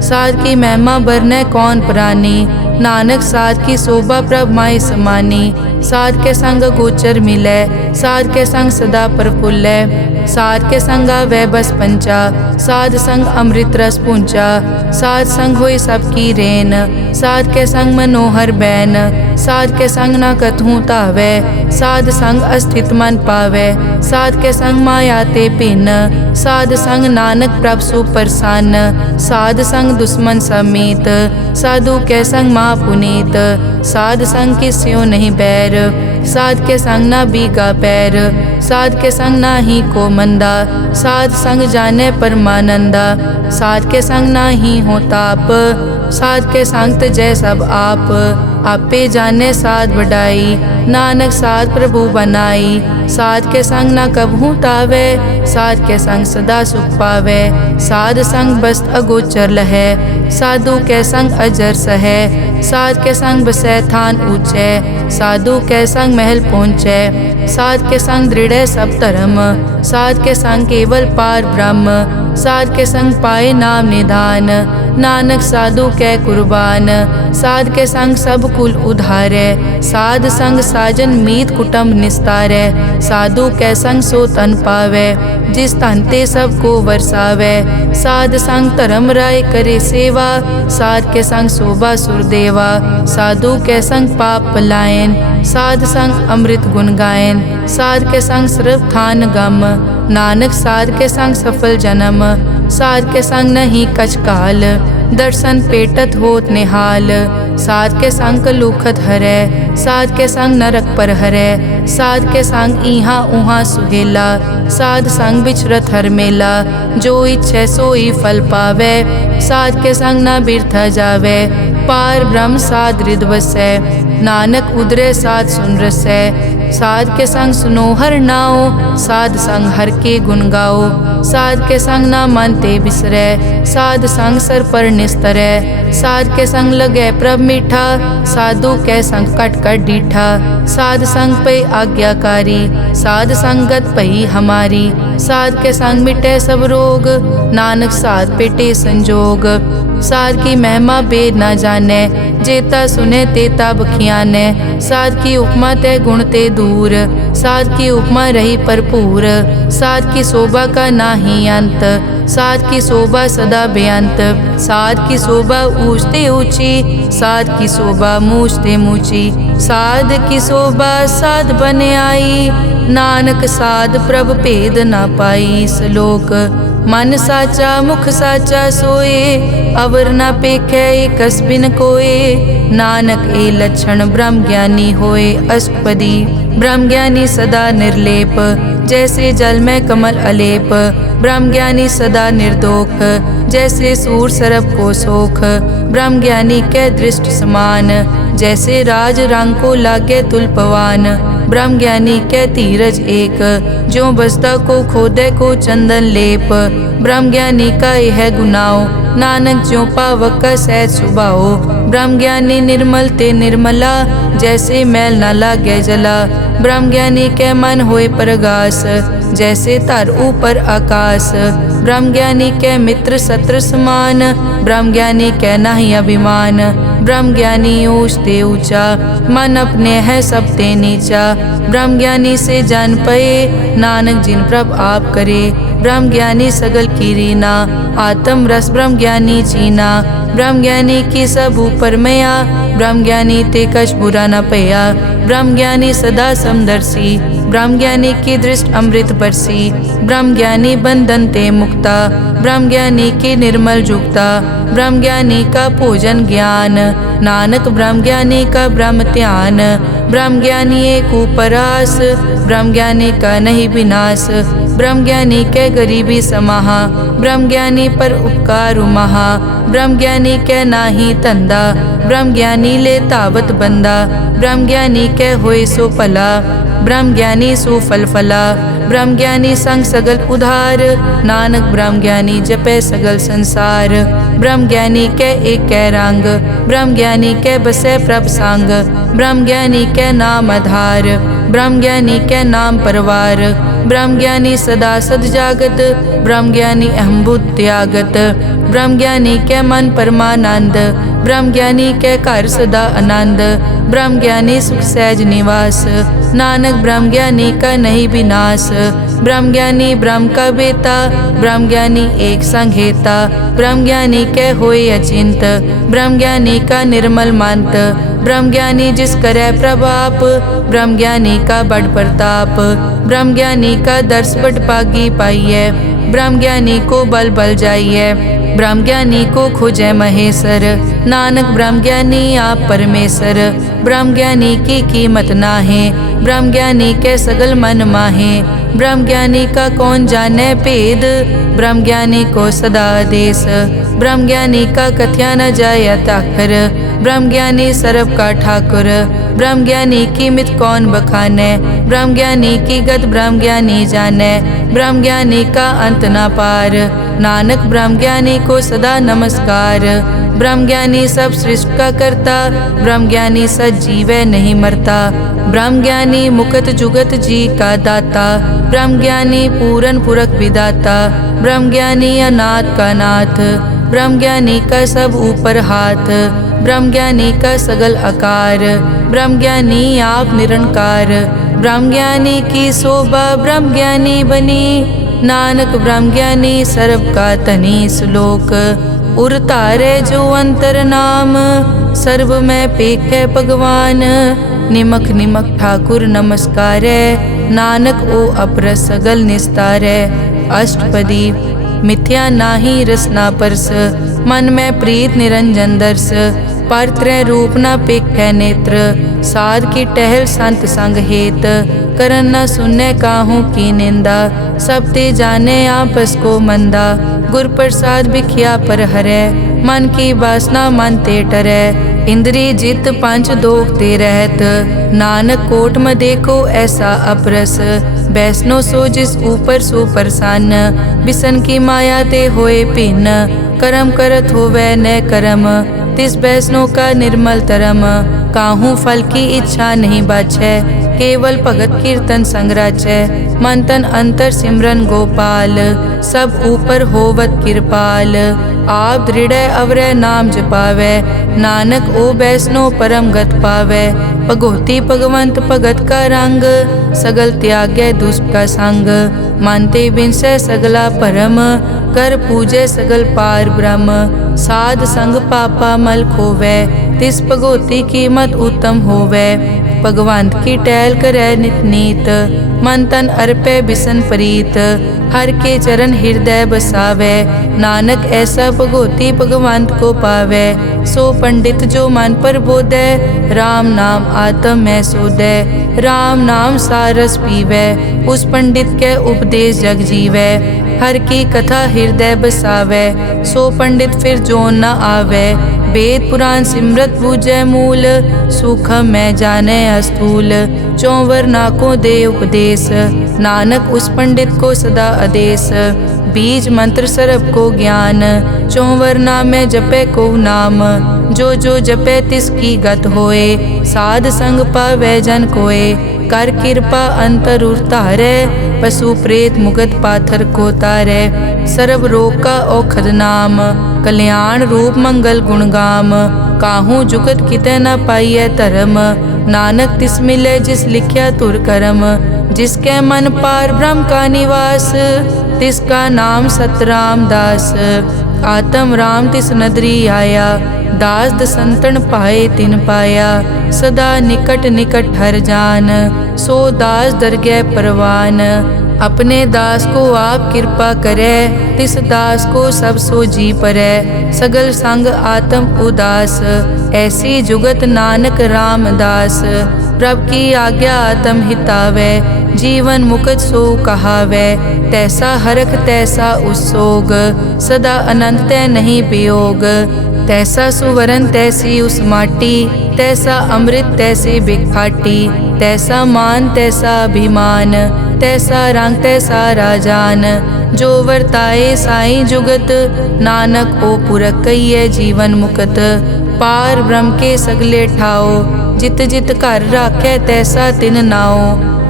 साध की महिमा बरने कौन प्राणी, नानक साध की शोभा प्रभ माई समानी। साध के संग गोचर मिलै, साध के संग सदा प्रफुल्लै। साध के संग आवे बस पंचा, साध संग अमृत रस पूंचा। साध संग होई सबकी रेन, साध के संग मनोहर बैन। साध के संग न कथूं तावै, साध संग अस्थित मन पावै। साध के संग माया ते भिन्न, साध संग नानक प्रभ सो प्रसन्न। साध संग दुश्मन समीत, साधु के संग महापुनीत। साध संग किस्यो नहीं बैर, साध के संग ना बीगा पैर। साध के संग ना ही को मंदा, साध संग जाने परमानंदा। साध के संग ना ही हो ताप, साध के संग तजै सब आप। आपे जाने साध बढ़ाई, नानक साध प्रभु बनाई। साध के संग ना कबहू तावे, साध के संग सदा सुख पावे। साध संग बस्त अगोचर लहै, साधु के संग अजर सहै। साध के संग बसै थान ऊंचे, साधु के संग महल पहुँचै। साध के संग दृढ़ सब धर्म, साध के संग केवल पार ब्रह्म। साध के संग पाए नाम निधान, नानक साधु कै कुर्बान। साध के संग सब कुल उधारै, साध संग साजन मीत कुटुंब निस्तारै। साधु कै संग सो तन पावै, जिस तन ते सब को वर्षावै। साध संग धर्म राय करे सेवा, साध के संग शोभा सुरदेवा। साधु के संग पाप पलायन, साध संग अमृत गुण गायन। साध के संग सर्व थान गम, नानक साध के संग सफल जन्म। साध के संग नहीं कछ काल, दर्शन पेटत होत निहाल। साध के संग कलुखत हरै, साध के संग नरक पर हरै। साध के संग इहाँ उहाँ सुहेला, साध संग बिचरत हर मेला। जो इच्छै सोई फल पावै, साध के संग न बिरथा जावै। पार ब्रह्म साध हृद बसै, नानक उदरे साध सुन रसै। साध के संग सुनो हर नाओ, साध संग हर के गुण गाओ। साध के संग ना मन ते बिसरै, साध संग सर पर निस्तरै। साध के संग लगै प्रभ मीठा, साधु कै संग कट कट डीठा। साध संग पे आज्ञाकारी, साध संगत पई हमारी। साध के संग मिटे सब रोग, नानक साध पेटे संजोग। साध की महिमा बेद ना जाने, जेता सुने तेता बखियाने। साध की उपमा ते गुण ते दूर, साध की उपमा रही भरपूर। साध की शोभा का नाही अंत, साध की शोभा सदा बेअंत। साध की शोभा ऊंचते ऊंची, साध की शोभा मूछते मूची। साध की शोभा साध बने आई, नानक साध प्रभ भेद ना पाई। श्लोक मन साचा मुख साचा सोए, अवर ना पेखै एकस बिन कोए। नानक ए लक्षण ब्रह्म ज्ञानी होए। अष्टपदी ब्रह्म ज्ञानी सदा निर्लेप, जैसे जल में कमल अलेप। ब्रह्म ज्ञानी सदा निर्दोख, जैसे सूर सरब को सोख। ब्रह्म ज्ञानी के दृष्ट समान, जैसे राज रंग को लागे तुलपवान। ब्रह्म ज्ञानी के धीरज एक, जो बसता को खोदे को चंदन लेप। ब्रह्म ज्ञानी का यह गुनाओ, नानक ज्यों पावक का सहज सुभाओ। ब्रह्म ज्ञानी निर्मल ते निर्मला, जैसे मैल न लागे जला। ब्रह्म ज्ञानी के मन होए प्रगास, जैसे धर ऊपर आकाश। ब्रह्म ज्ञानी के मित्र शत्रु समान, ब्रह्म ज्ञानी के नाही अभिमान। ब्रह्म ज्ञानी ऊंच ते ऊंचा, मन अपने है सब ते नीचा। ब्रह्म ज्ञानी से जान पए, नानक जिन प्रभ आप करे। ब्रह्म ज्ञानी सगल की रीना, आत्म रस ब्रह्म ज्ञानी चीना। ब्रह्म ज्ञानी की सब ऊपर मया, ब्रह्म ज्ञानी ते कछ बुरा न पया। ब्रह्म ज्ञानी सदा समदर्शी, ब्रह्म ज्ञानी की दृष्ट अमृत बरसी। ब्रह्म ज्ञानी बंधन ते मुक्ता, ब्रह्म ज्ञानी की निर्मल जुक्ता। ब्रह्म ज्ञानी का भोजन ज्ञान, नानक ब्रह्म ज्ञानी का ब्रह्म ध्यान। ब्रह्म ज्ञानी एक उपरास, ब्रह्म ज्ञानी का नहीं विनाश। ब्रह्म ज्ञानी के गरीबी समाहा, ब्रह्म ज्ञानी पर उपकार महा। ब्रह्म ज्ञानी के नाही धंधा, ब्रह्म ज्ञानी ले तावत बंदा। ब्रह्म ज्ञानी के होए सो भला, ब्रह्म ज्ञानी सो फल फला। ब्रह्म ज्ञानी संग सगल उधार, नानक ब्रह्म ज्ञानी जपे सगल संसार। ब्रह्म ज्ञानी के एक कै रंग, ब्रह्म ज्ञानी के बसे प्रभ संग। ब्रह्म ज्ञानी के नाम आधार, ब्रह्म ज्ञानी के नाम परवार। ब्रह्म ज्ञानी सदा सद जागत, ब्रह्म ज्ञानी अहम बुद्धि त्यागत। ब्रह्म ज्ञानी के मन परमानंद, ब्रह्म ज्ञानी के घर सदा आनंद। ब्रह्म ज्ञानी सुख सहज निवास, नानक ब्रह्म ज्ञानी का नहीं विनाश। ब्रह्म ज्ञानी ब्रह्म का बेता, ब्रह्म ज्ञानी एक संघेता। ब्रह्म ज्ञानी के होए अचिंत, ब्रह्म ज्ञानी का निर्मल मंत। ब्रह्म ज्ञानी जिस करे प्रभाप, ब्रह्म ज्ञानी का बड़ प्रताप। ब्रह्म ज्ञानी का दर्श बड़ पागी पाइये, ब्रह्म ज्ञानी को बल बल जाइए। ब्रह्म ज्ञानी को खोजे महेश्वर, नानक ब्रह्म ज्ञानी आप परमेश्वर। ब्रह्म ज्ञानी की कीमत नाहे, ब्रह्म ज्ञानी के सगल मन माहे। ब्रह्म ज्ञानी का कौन जाने भेद, ब्रह्म ज्ञानी को सदा आदेश। ब्रह्म ज्ञानी का कथ्या न जाय ताखर, ब्रह्म ज्ञानी सर्व का ठाकुर। ब्रह्म ज्ञानी की मित कौन बखाने, ब्रह्म ज्ञानी की गत ब्रह्म ज्ञानी जाने। ब्रह्म ज्ञानी का अंत न पार, नानक ब्रह्म ज्ञानी को सदा नमस्कार। ब्रह्म ज्ञानी सब सृष्टि का करता, ब्रह्म ज्ञानी सजीवै नहीं मरता। ब्रह्म ज्ञानी मुकत जुगत जी का दाता, ब्रह्म ज्ञानी पूरन पुरख विदाता। ब्रह्म ज्ञानी अनाथ का नाथ, ब्रह्म ज्ञानी का सब ऊपर हाथ। ब्रह्म ज्ञानी का सगल आकार, ब्रह्म ज्ञानी आप निरंकार। ब्रह्म ज्ञानी की शोभा ब्रह्म ज्ञानी बनी, नानक ब्रह्म ज्ञानी सर्व का तनी। श्लोक उर तारे जो अंतर नाम, सर्व में पेखे भगवान। निमक निमक ठाकुर नमस्कारे, नानक ओ अपर सगल निस्तारे। अष्टपदी मिथ्या नाही रसना परस, मन में प्रीत निरंजन दर्श। पर त्रय रूप न पेखे नेत्र, साध की टहल संत संग हेत। करन न सुने काहू की निंदा, सब ते जाने आपस को मंदा। गुर प्रसाद बिखिया पर हरै, मन की वासना मन ते टरै। इंद्री जित पंच दोख ते रहत, नानक कोट में देखो ऐसा अपरस। वैष्णो सो जिस ऊपर सो प्रसन्न, बिसन की माया ते होए भिन्न। करम करत होवे न करम, तिस बैष्णो का निर्मल तरम, काहू फल की इच्छा नहीं बाछै, केवल भगत कीर्तन संग राचै, मन तन अंतर सिमरन गोपाल, सब ऊपर होवत कृपाल, आप दृढ़ अवरै नाम जपावै, नानक ओ बैष्णो परम गत पावै, भगोती भगवंत भगत का रंग, सगल त्यागै दुष्ट का संग, मानते बिनसै सगला परम, कर पूजै सगल पार ब्रह्म, साध संग पापा मल खोवै, तिस भगोती कीमत उत्तम होवै, भगवंत की टहल करै नित नीत, मन तन अर्पै बिसन प्रीत, हर के चरण हृदय बसावै, नानक ऐसा भगोती भगवंत को पावै, सो पंडित जो मन पर बोधै, राम नाम आत्म में सोधै, राम नाम सारस पीवै, उस पंडित के उपदेश जग जीवै, हर की कथा हृदय बसावै, सो पंडित फिर जोन न आवै, वेद पुराण सिमरत बूझै मूल, सूखम मैं जाने अस्थूल, चौवर नाको दे उपदेश, नानक उस पंडित को सदा आदेश, बीज मंत्र सरब को ज्ञान, चौवर नामे जपे को नाम, जो जो जपे तिसकी गत होए, साध संग पावै जन कोए, कर कृपा अंतर उतारै, पशु प्रेत मुगत पाथर को तारै, सर्व रोग का औखद नाम, कल्याण रूप मंगल गुणगाम, काहू जुगत कितै न पाइयै धर्म, नानक तिस मिले जिस लिख्या तुर करम, जिसके मन पार ब्रह्म का निवास, तिसका नाम सतराम दास, आत्म राम तिस नदरी आया, दास दसंतन पाए तिन पाया, सदा निकट निकट हर जान, सो दास दरगह परवान, अपने दास को आप कृपा करे, तिस दास को सब सो जी परै, सगल संग आत्म उदास, ऐसी जुगत नानक रामदास, प्रभ की आज्ञा आत्म हितावै, जीवन मुकत सो कहावै, तैसा हरख तैसा उस्सोग, सदा अनंत तै नहीं वियोग, तैसा सुवरन तैसी उस माटी, तैसा अमृत तैसी बिखाटी, तैसा मान तैसा अभिमान, तैसा रंग तैसा राजान, जो वर्ताए साई जुगत, नानक ओ पुरख कहिए जीवन मुकत, पार ब्रह्म के सगले ठाओ, जित जित घर राखै तैसा तिन नाओ,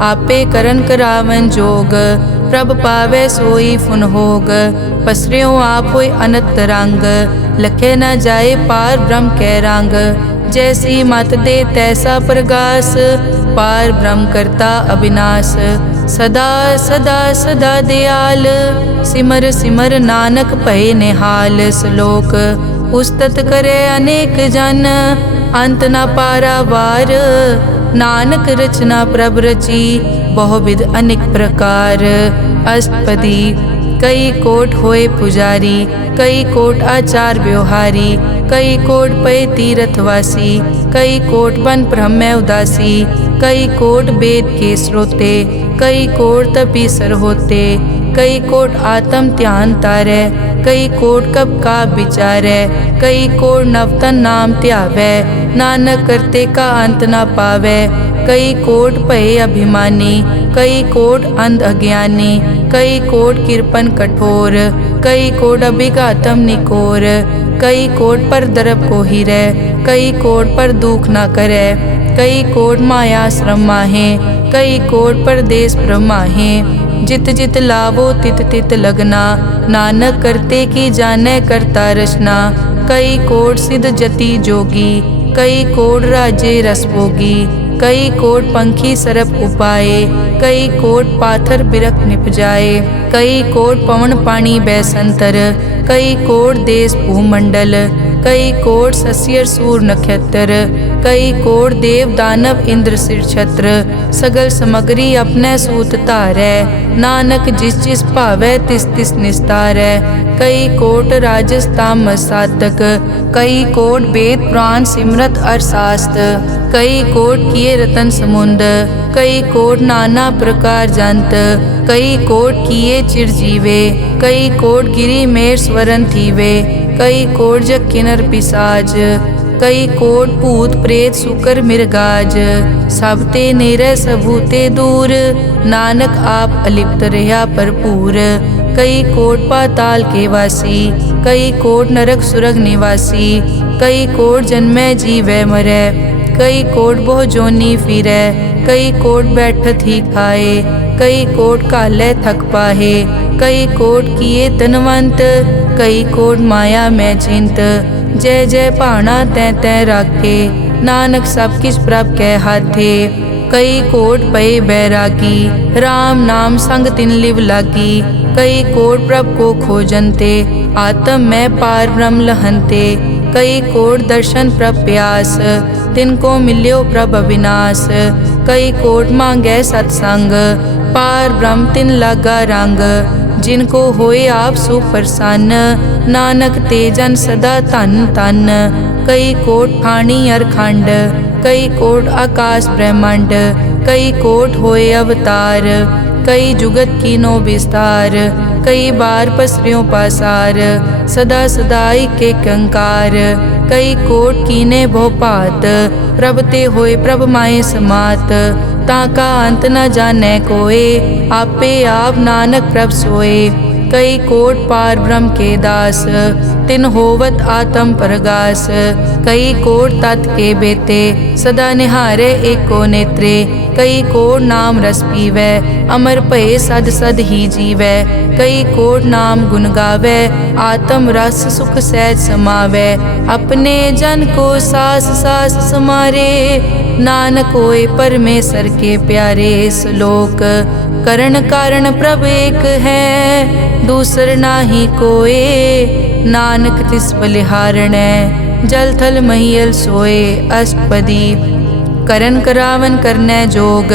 आपे करन करावन जोग, प्रभ पावै सोई फुन होग, पसरियो आप होय अनंत रंग, लखे न जाए पार ब्रह्म कै रंग, जैसी मत दे तैसा प्रगास, पार ब्रह्म करता अविनाश, सदा सदा सदा दयाल, सिमर सिमर नानक भय निहाल, श्लोक उस्तत करे अनेक जन, अंत न पारावार, नानक रचना प्रभ रची, बहुविध अनेक प्रकार, अष्टपदी कई कोट होए पुजारी, कई कोट आचार व्यवहारी, कई कोट पय तीर्थवासी, कई कोट बन ब्रह्म उदासी, कई कोट वेद के स्रोते, कई कोट तपीसर होते, कई कोट आत्म ध्यान तारै, कई कोट कब का विचारै, कई कोट नवतन नाम ध्यावै, नानक करते का अंत न पावै, कई कोट भय अभिमानी, कई कोट अंध अज्ञानी, कई कोट कृपन कठोर, कई कोट अभिघातम निकोर, कई कोट पर दरब को हिरै, कई कोट पर दुख न करे, कई कोट माया श्रम माहे, कई कोट परदेश ब्रह्माहे, जित जित लावो तित तित लगना, नानक करते की जाने करता रचना, कई कोट सिद्ध जति जोगी, कई कोट राजे रस भोगी, कई कोट पंखी सरप उपाए, कई कोट पाथर बिरक निपजाए, कई कोट पवन पानी बैसंतर, कई कोट देश भूमंडल, कई कोट सस्यर सूर नक्षत्र, कई कोट देव दानव इंद्र सिर छत्र, सगल समग्री अपने सूत धारै, नानक जिस जिस भावै तिस तिस निस्तारै, कई कोट राजस तामस साधक, कई कोट वेद पुराण सिमरत अरशास्त्र, कई कोट किए रतन समुंद, कई कोट नाना प्रकार जंत, कई कोट किए चिरजीवे, कई कोट गिरी मेर स्वरन थीवे, कई कोट जग किन्नर पिसाज, कई कोट भूत प्रेत सुकर मिर्गाज, सब ते नेरे सबूते दूर, नानक आप अलिप्त रहा भरपूर, कई कोट पाताल के वासी, कई कोट नरक सुरग निवासी, कई कोट जन्मै जीवै मरै, कई कोट बहु जोनी फिरै, कई कोट बैठत ही खाए, कई कोट कालै थक पाहे, कई कोट किए तनवंत, कई कोट माया मैं चिंत। जय जय भाना तै तै राखे, नानक सब किछ प्रभ कै हाथे। कई कोट पए बैरागी, राम नाम संग तिन लिव लागी, कई कोट प्रभ को खोजनते, आत्म में पार ब्रह्म लहनते। कई कोट दर्शन प्रभ प्यास, तिनको मिल्यो प्रभ अविनाश, कई कोट मांगै सत्संग, पार ब्रह्म तिन लागा रंग। जिनको होए आप सुप्रसन्न, नानक ते जन सदा धन धन। कई कोट ठाणी अरखंड, कई कोट आकाश ब्रह्मांड, कई कोट होए अवतार, कई जुगत कीनो विस्तार। कई बार पसर्यों पासार, सदा सदा के कंकार, कई कोट कीने भो भात, प्रभ ते होए प्रभ माए समात। ताका अंत न जाने कोए, आपे आप नानक प्रभ सोए। कई कोट पार ब्रह्म के दास, तिन होवत आत्म प्रगास। कई कोट तत् के बेते, सदा निहारे एको नेत्रे। कई कोट नाम रस पीवै, अमर भये सद सद ही जीवै। कई कोट नाम गुण गावै, आत्म रस सुख सहज समावै। अपने जन को सास सास समारे, नानक होए परमेश्वर के प्यारे। श्लोक करण कारण प्रभ एक है, दूसर नाही कोए, नानक तिस बलिहारणै। जल थल महियल सोए अष्टपदी, करन करावन करनै जोग,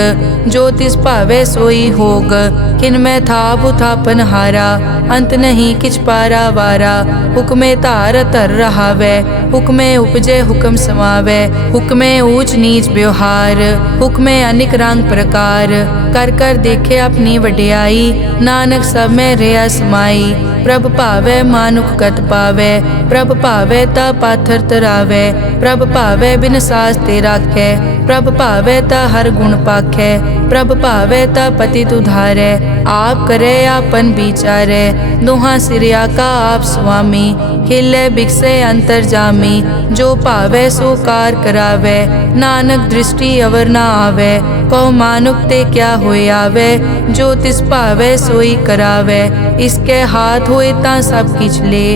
जो तिस भावै सोई होग। किनमै थाप उथापन हारा, अंत नहीं किछ पारा वारा। हुक्मे धार धर रहावै, हुक्मे उपजै हुक्म समावै। हुक्मे ऊंच नीच व्यवहार, हुक्मे अनिक रंग प्रकार। कर कर देखे अपनी वड्याई, नानक सब में रहा समाई। प्रभ भावै मानुख गत पावै, प्रभ भावै ता पाथर तरावै। प्रभ भावै बिन सास ते राखै, प्रभ भावै ता हर गुण पाखै। प्रभ भावै ता पतित उधारै, आप करे आपन विचारै। दोहां सिरिया का आप स्वामी, खिलै बिकसै अंतर जामी। जो भावै सो कार करावै, नानक दृष्टि अवर न आवै। कहो मानुक ते क्या होए आवै, जो तिस भावै सोई करावै। इसके हाथ होए ता सब किछ ले,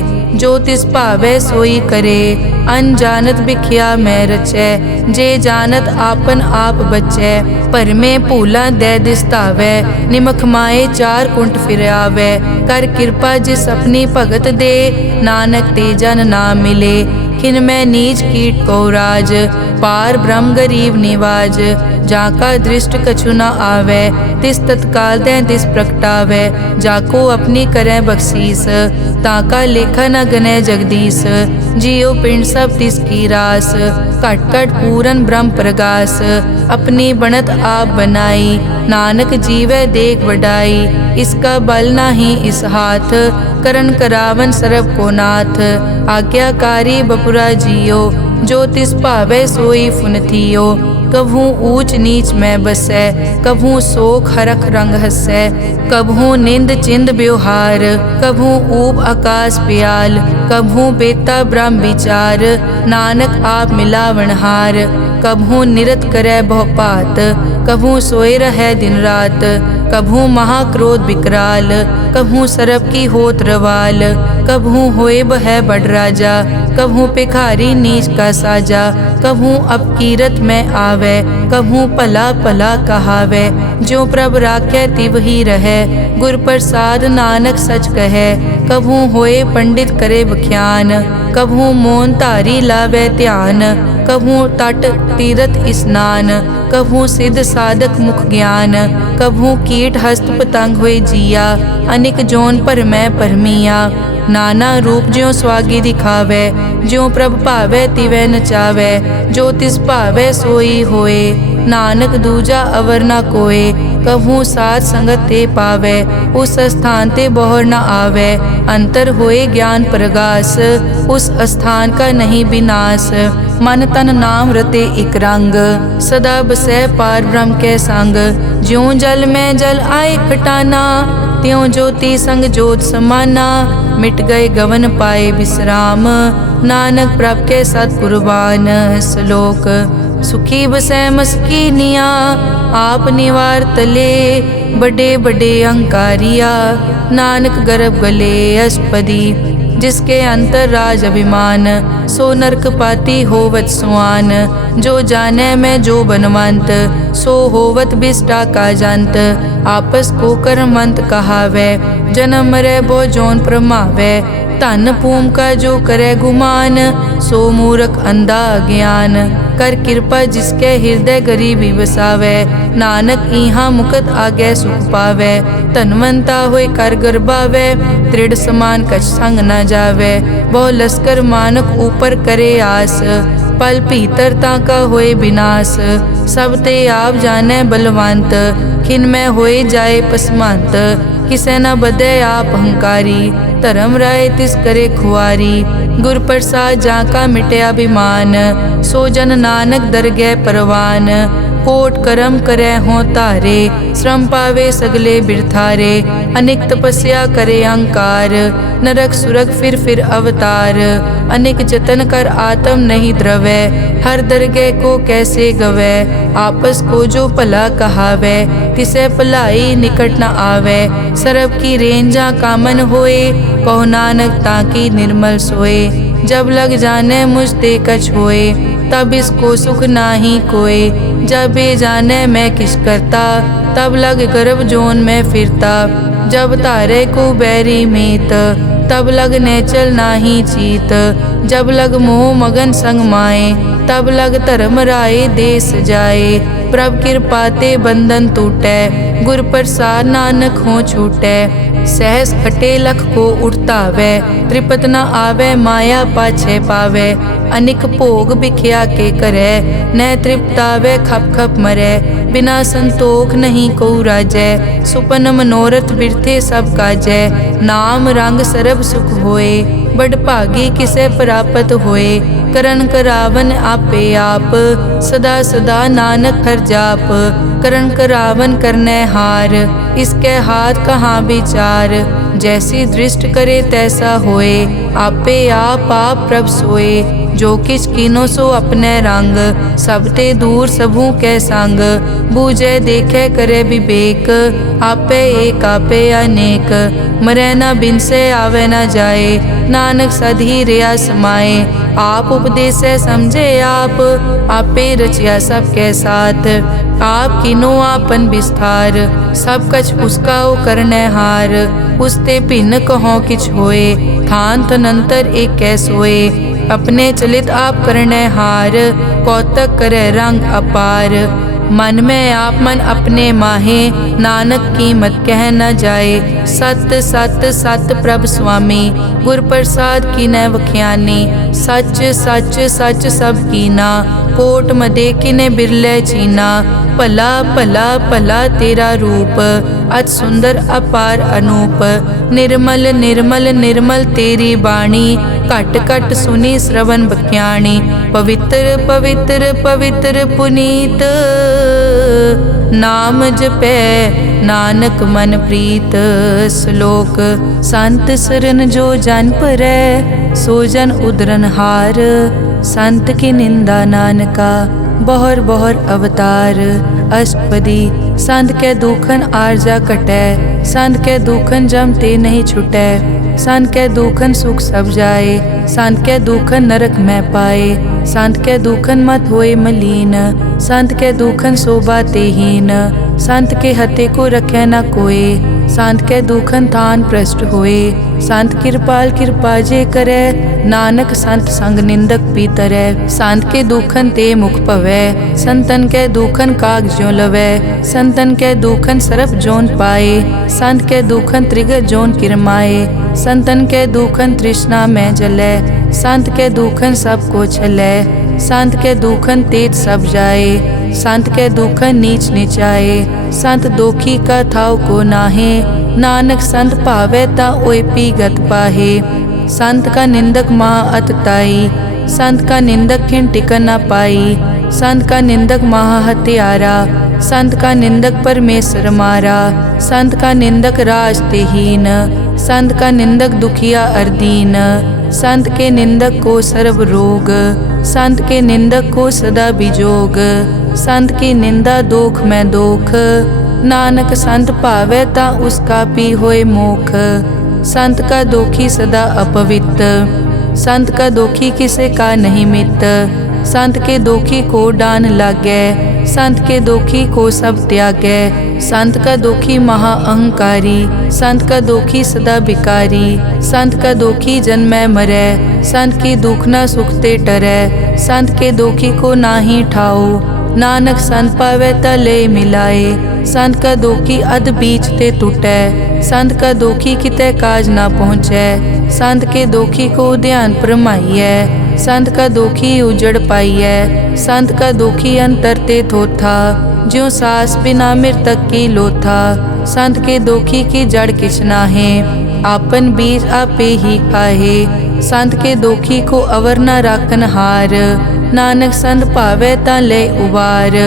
जो तिस भावै सोई करे। अनजानत बिख्या मैं रचै, जे जानत आपन आप बचै। भरमे भूला दै दिसतावै, निमख माए चार कुंट फिर आवै। कर कृपा जिस अपनी भगत दे, नानक ते जन ना मिले। खिन मैं नीच कीट को राज, पार ब्रह्म गरीब निवाज। जाका दृष्ट कछु न आवै, तिस तत्काल दै तिस प्रगटावै। जाको अपनी करै बख्शीस, ताका लेखा न गनै जगदीश। जियो पिंड सब तिस की रास, घट घट पूरन ब्रह्म प्रगास। अपनी बनत आप बनाई, नानक जीवै देख वडाई। इसका बल नाही इस हाथ, करन करावन सरब को नाथ। आज्ञाकारी बपुरा जियो, जो तिस भावै सोई फुन थियो। कभू ऊंच नीच में बसै, कभू शोक हरख रंग हसै। कभू निंद चिंद व्यवहार, कभू ऊब आकाश प्याल। कभू बेता ब्रह्म विचार, नानक आप मिलावनहार। कभू निरत करै बहु पात, कभू सोए रहै दिन रात। कभू महाक्रोध विकराल, कभू सरब की होत रवाल। कभू होए बह बड़ राजा, कभू भिखारी नीच का साजा। कभू अपकीरत में आवै, कभू भला भला कहावै। जो प्रभ राखै तिव ही रहै, गुर प्रसाद नानक सच कहै। कभू होए पंडित करे बख्यान, कभू मौन धारी लावै ध्यान। कभू तट तीरथ स्नान, कभू सिद्ध साधक मुख ज्ञान। कभू कीट हस्त पतंग होए जिया, अनिक जोन पर मैं परमिया। नाना रूप ज्यों स्वागी दिखावै, ज्यों प्रभ भावै तिवै नचावै। जो तिस भावै सोई होए, नानक दूजा अवर न कोय। कभू साध संगत ते पावै, उस स्थान ते बोहर न आवै। अंतर होए ज्ञान प्रगास, उस स्थान का नहीं विनाश। मन तन नाम रते इक रंग, सदा बसै पार ब्रह्म के संग। ज्यों जल में जल आए खटाना, त्यों ज्योति संग जोत समाना, मिट गए गवन पाए विश्राम। नानक प्रभ के सत कुर्बान, श्लोक सुखी बसै मस्कीनिया, आप निवार तले बड़े बड़े अहंकारिया। नानक गर्भ गले अष्टपदी, जिसके अंतर राज अभिमान। सो नरक पाती होवत सुआन, जो जाने में जो बनवंत। सो होवत बिष्टा का जंत, आपस को कर्मंत कहावे। जन्म मरे बो जोन प्रमावे, धन भूम का जो करे गुमान। सो मूर्ख अंधा ज्ञान, कर कृपा जिसके हृदय गरीबी बसावे। नानक इहाँ मुकत आगे सुख पावे, धनवंता होय कर गर्भावे। दृढ़ समान कछ संग न जावे, बहु लश्कर मानक ऊपर करे आस। पल भीतर ताका होए विनाश, सब ते आप जाने बलवंत। खिन में होए जाए पसमंत, किसे न बदे आप अहंकारी। धर्म राय तिस करे खुआरी, गुर प्रसाद जाका मिटे अभिमान। सो जन नानक दरगह परवान, कोट करम करे हों तारे। श्रम पावे सगले बिरथारे, अनेक तपस्या करे अहंकार। नरक सुरग फिर अवतार, अनेक जतन कर आत्म नहीं द्रवे। हर दरगह को कैसे गवे, आपस को जो भला कहावे। तिसे भलाई निकट न आवे, सरब की रेंजा कामन होए। कहो नानक ताकि निर्मल सोए, जब लग जाने मुझ ते कछ होए। तब इसको सुख नाही कोय, जब ये जाने मैं किस करता। तब लग गर्भ जोन में फिरता, जब तारे को बैरी मीत। तब लग नेचल नाही चीत, जब लग मोह मगन संग माए। तब लग धर्म राय देश जाए, प्रभ कृपाते बंधन टूटे। गुर प्रसाद नानक हो छूटे, सहस खटे लख को उठतावे। त्रिपत न आवे माया पाछे पावे, अनिक भोग बिख्या के करे। न तृप्तावे खप खप मरे, बिना संतोख नहीं को राजै। सुपन मनोरथ बिरथे सब काजै, नाम रंग सरब सुख होए। बड़ भागी किसे प्राप्त होए, करन करावन आपे आप। सदा सदा नानक हर जाप, करन करावन करने हार। इसके हाथ कहाँ विचार, जैसी दृष्ट करे तैसा होए। आपे आप प्रभ सोए, जो किछ कीनो सो अपने रंग। सब ते दूर सबू के संग, बूझे देखे करे विवेक। आपे एक आपे अनेक, मरे न बिन से आवे न जाए। नानक सधी रिया समाए, आप उपदेश समझे आप। आपे रचिया सबके साथ, आप किनो आपन विस्तार। सब कछ उसका ओ करने हार, उसते भिन्न कहो किछ होए। थान तनंतर एक कै सोए, अपने चलित आप करने हार। कौतक करे रंग अपार, मन में आप मन अपने माहे। नानक कीमत कह न जाए, सत सत सत प्रभ स्वामी। गुर प्रसाद की न वख्यानी, सच सच सच सब कीना। कोट मदे किने बिरले चीना, भला भला भला तेरा रूप। अति सुंदर अपार अनूप, निर्मल निर्मल निर्मल तेरी बाणी। घट घट सुनी श्रवण बख्याणी, पवित्र पवित्र पवित्र पुनीत। नाम जपै नानक मन प्रीत। श्लोक संत सरन जो जन परै, सो जन उदरन हार। संत की निंदा नानका, बहर बहर अवतार। अष्टपदी संत के दुखन आरजा कटै, संत के दुखन जम ते नहीं छुटै। संत के दुखन सुख सब जाए, संत के दुखन नरक में पाए। संत के दुखन मत होए मलीन, संत के दुखन शोभा तेहीन। संत के हते को रखे न कोय, संत के दुखन थान प्रष्ट होए। संत कृपाल कृपा जे करे, नानक संत संग निंदक भी तरै। संत के दुखन ते मुख पवै, संतन के दुखन काग ज्यों लवै। संतन के दुखन सरप जोन पाए, संत के दुखन त्रिगत जोन किरमाए। संतन के दुखन तृष्णा में जलै, संत के दुखन सब को छलै। संत के दुखन तेज सब जाए, संत के दुखन नीच नीचाए। संत दोखी का थाव को नाहे, नानक संत भावे ता ओय पी गत पाहे। संत का निंदक महा अतताई, संत का निंदक खिन टिकन न पाई। संत का निंदक महा हत्यारा, संत का निंदक परमेश्वर मारा। संत का निंदक राज ते हीन, संत का निंदक दुखिया अरदीन। संत के निंदक को सर्व रोग, संत के निंदक को सदा बिजोग। संत की निंदा दोख में दोख, नानक संत भावै ता उसका पी होए मोख। संत का दोखी सदा अपवित्र, संत का दोखी किसे का नहीं मित। संत के दोखी को डान लागै, संत के दोखी को सब त्यागै। संत का दोखी महा अहंकारी, संत का दोखी सदा बिकारी। संत का दोखी जन्मै मरै, संत की दुख न सुख ते टरै। संत के दोखी को नाही ठाओ, नानक संत पावै ता ले मिलाए। संत का दोखी अध बीच ते टूटै, संत का दोखी कितै काज ना पहुँचै। संत के दोखी को ध्यान परमाइयै, संत का दोखी उजड़ पाइयै। संत का दोखी अंतर ते थोथा, ज्यों सास बिना मृतक की लोथा। संत के दोखी की जड़ किछ नाहे, आपन बीज आपे ही खाहे। संत के दोखी को अवर न राखन हार, नानक संत भावै ता ले उबार।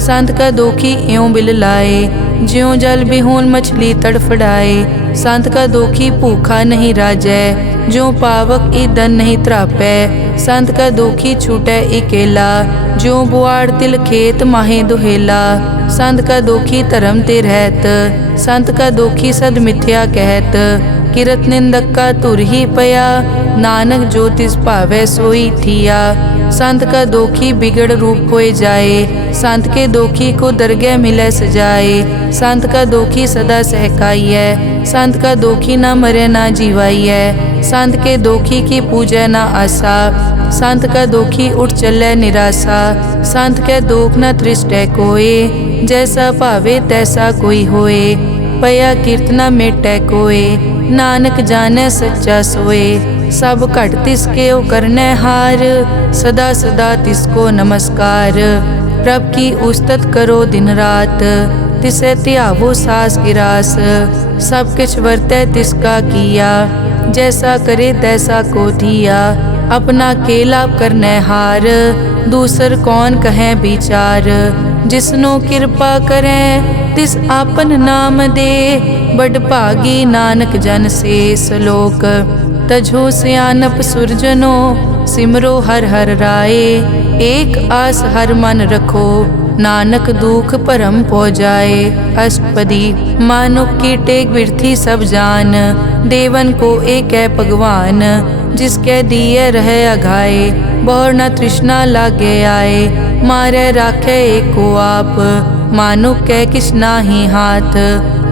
संत का दोखी इयों बिल लाए, ज्यों जल बिहोन मछली तड़फड़ाए। संत का दोखी भूखा नहीं राजै, ज्यों पावक ईंधन नहीं त्रापै। संत का दोखी छूटै इकेला, ज्यों बुआड़ तिल खेत माहे दुहेला। संत का दोखी धर्म ते रहत, संत का दोखी सद मिथ्या कहत। किरत निंदक का तुर ही पया, नानक जो तिस भावै सोई थिया। संत का दोखी बिगड़ रूप होए जाए, संत के दोखी को दरगह मिलै सजाए। संत का दोखी सदा सहकाइयै, संत का दोखी ना मरे ना जीवाइयै। संत के दोखी की पूजै ना आसा, संत का दोखी उठ चलै निराशा। संत के दोख न तृष्टै कोय, जैसा भावे तैसा कोई होए। पया कीर्तना मेटै कोय, नानक जानै सच्चा सोए। सब घट तिसके ओ करनै हार, सदा सदा तिसको नमस्कार। प्रभ की उस्तत करो दिन रात, तिसै ध्यावो सास गिरास। सब किछ वरतै तिसका किया, जैसा करे तैसा को दिया। अपना केला करनै हार, दूसर कौन कहे विचार। जिसनो कृपा करै तिस आपन नाम दे, बड़ भागी नानक जन से सलोक। तजो सियानप सुरजनो, सिमरो हर हर राए। एक आस हर मन रखो, नानक दुख भरम पो जाए। अष्टपदी मानुक की टेक बिरथी सब जान, देवन को एक है भगवान। जिसके दिए रहे अघाए, बहुर न तृष्णा लागे आए। मारे राखे एको आप, मानुक कै किछ नाही हाथ।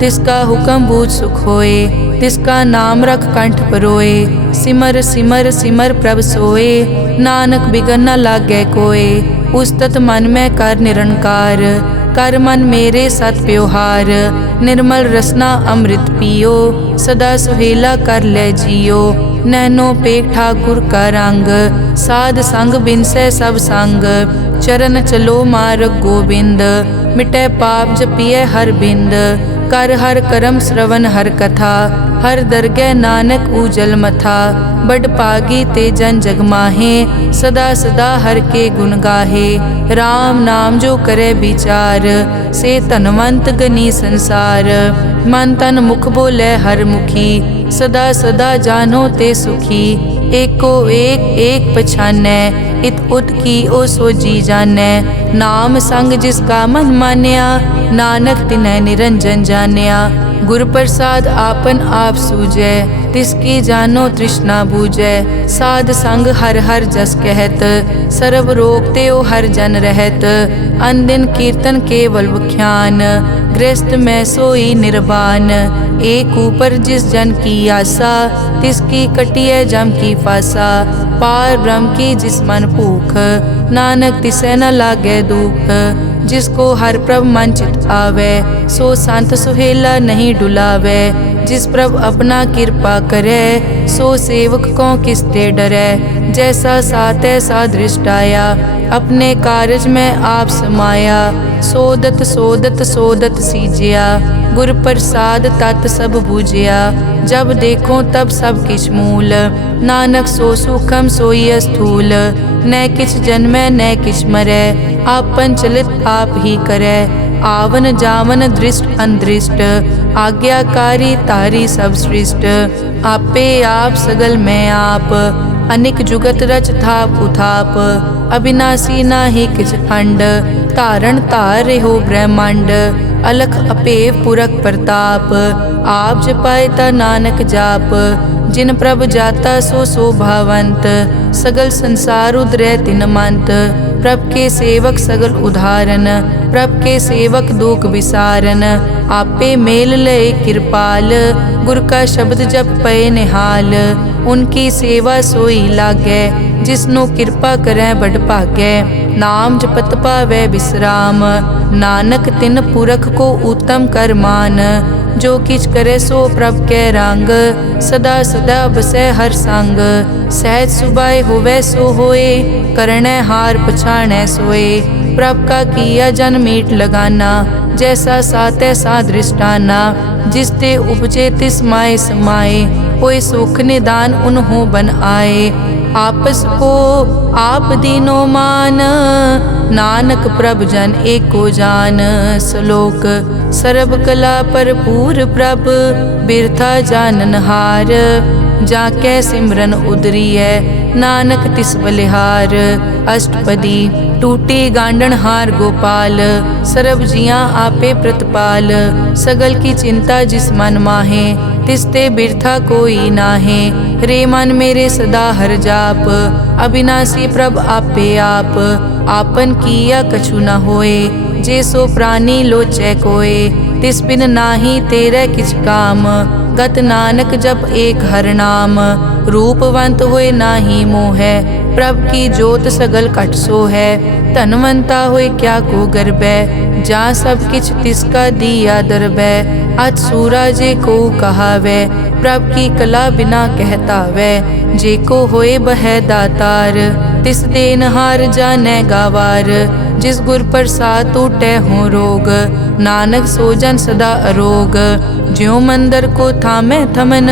तिसका हुक्म बूझ सुख होए, तिसका नाम रख कंठ परोए। सिमर सिमर सिमर प्रभ सोए, नानक बिगन न लागै कोय। उस्तत मन में कर निरंकार, कर मन मेरे सत प्योहार। निर्मल रसना अमृत पियो, सदा सुहेला कर ले जियो। नैनो पेख ठाकुर का रंग, साध संग बिनसै सब संग। चरण चलो मार्ग गोबिंद, मिटै पाप जपिए हर बिंद। कर हर करम श्रवण हर कथा, हर दरगह नानक उजल मथा। बड़ पागी ते जन जग माहे, सदा सदा हर के गुण गाहे। राम नाम जो करे विचार, से धनवंत गनी संसार। मन तन मुख बोले हर मुखी, सदा सदा जानो ते सुखी। एको एक एक पछानै, इत उत की ओ सोजी जानै। नाम संग जिसका मन मान्या, नानक तिनै निरंजन जान्या। गुर प्रसाद आपन आप सूझै, तिसकी जानो तृष्णा बूझै। साध संग हर हर जस कहत, सर्व रोग त्यो हर जन रहत। अन दिन कीर्तन केवल बख्यान, गृहस्थ में सोई निर्वाण। एक ऊपर जिस जन की आशा, तिसकी कटिए जम की फासा। पार ब्रह्म की जिस मन भूख, नानक तिसै न लागे दुख। जिसको हर प्रभ मन चित आवे, सो संत सुहेला नहीं डुलावे। जिस प्रभ अपना कृपा करे, सो सेवक को किसते डरे। जैसा सात ऐसा दृष्टाया, अपने कारज में आप समाया। सोदत सोदत सोदत सीजिया, गुर प्रसाद तत् सब बूझिया। जब देखो तब सब किछ मूल, नानक सो सुखम सोई स्थूल। न किछ जन्मै न किछ मरै, आपन चलित आप ही करे। आवन जावन दृष्ट अनदृष्ट, आज्ञाकारी तारी सब सृष्ट। आपे आप सगल में आप, अनिक जुगत रच थाप उथाप। अविनाशी नाहि किछ खंड, धारण धार रहो ब्रह्मांड। अलख अपेव पुरख प्रताप, आप जपाए ता नानक जाप। जिन प्रभ जाता सो शोभावंत, सगल संसार उदरै तिन मंत। प्रभ के सेवक सगल उदाहरण, प्रभ के सेवक दुख विसारन। आपे मेल लय कृपाल, गुर का शब्द जप पए निहाल। उनकी सेवा सोई लागै, जिसनो कृपा करै बड़ भागै। नाम जपत पावै विश्राम, नानक तिन पुरख को उत्तम कर मान। जो किछ करे सो प्रभ कै रंग, सदा सदा बसै हर संग। सहज सुभाए होवै सो होए, करनै हार पछाणै सोए। प्रभ का किया जन मीट लगाना, जैसा सात ऐसा दृष्टाना। जिसते उपजे तिस माए समाए, होए सुख निदान उन्हों बन आए। आपस को आप दीनो मान, नानक प्रभ जन एको जान। श्लोक सर्ब कला भरपूर प्रभ, बिरथा जानन हार। जाकै सिमरन उदरियै, नानक तिस बलिहार। अष्टपदी टूटी गांडन हार गोपाल, सर्ब जियां आपे प्रतिपाल। सगल की चिंता जिस मन माहे, तिसते बिरथा कोई नाहे। रे मन मेरे सदा हर जाप, अविनाशी प्रभ आपे आप। आपन किया कछु न होए, जे सो प्राणी लोचै कोय। तिस बिन नाही तेरे किछ काम, गत नानक जप एक हर नाम। रूपवंत होए नाही मोहै, प्रभ की जोत सगल कट सो है। धनवंता होए क्या को गर्बै, जा सब किछ तिसका दिया दरबै। अज सूरा जे को कहावै, प्रभ की कला बिना कहतावै। जे को होए बह दातार, तिस देनहार जानै गावार। जिस गुर प्रसाद टूटै हो रोग, नानक सो जन सदा अरोग। ज्यों मंदिर को थामै थमन,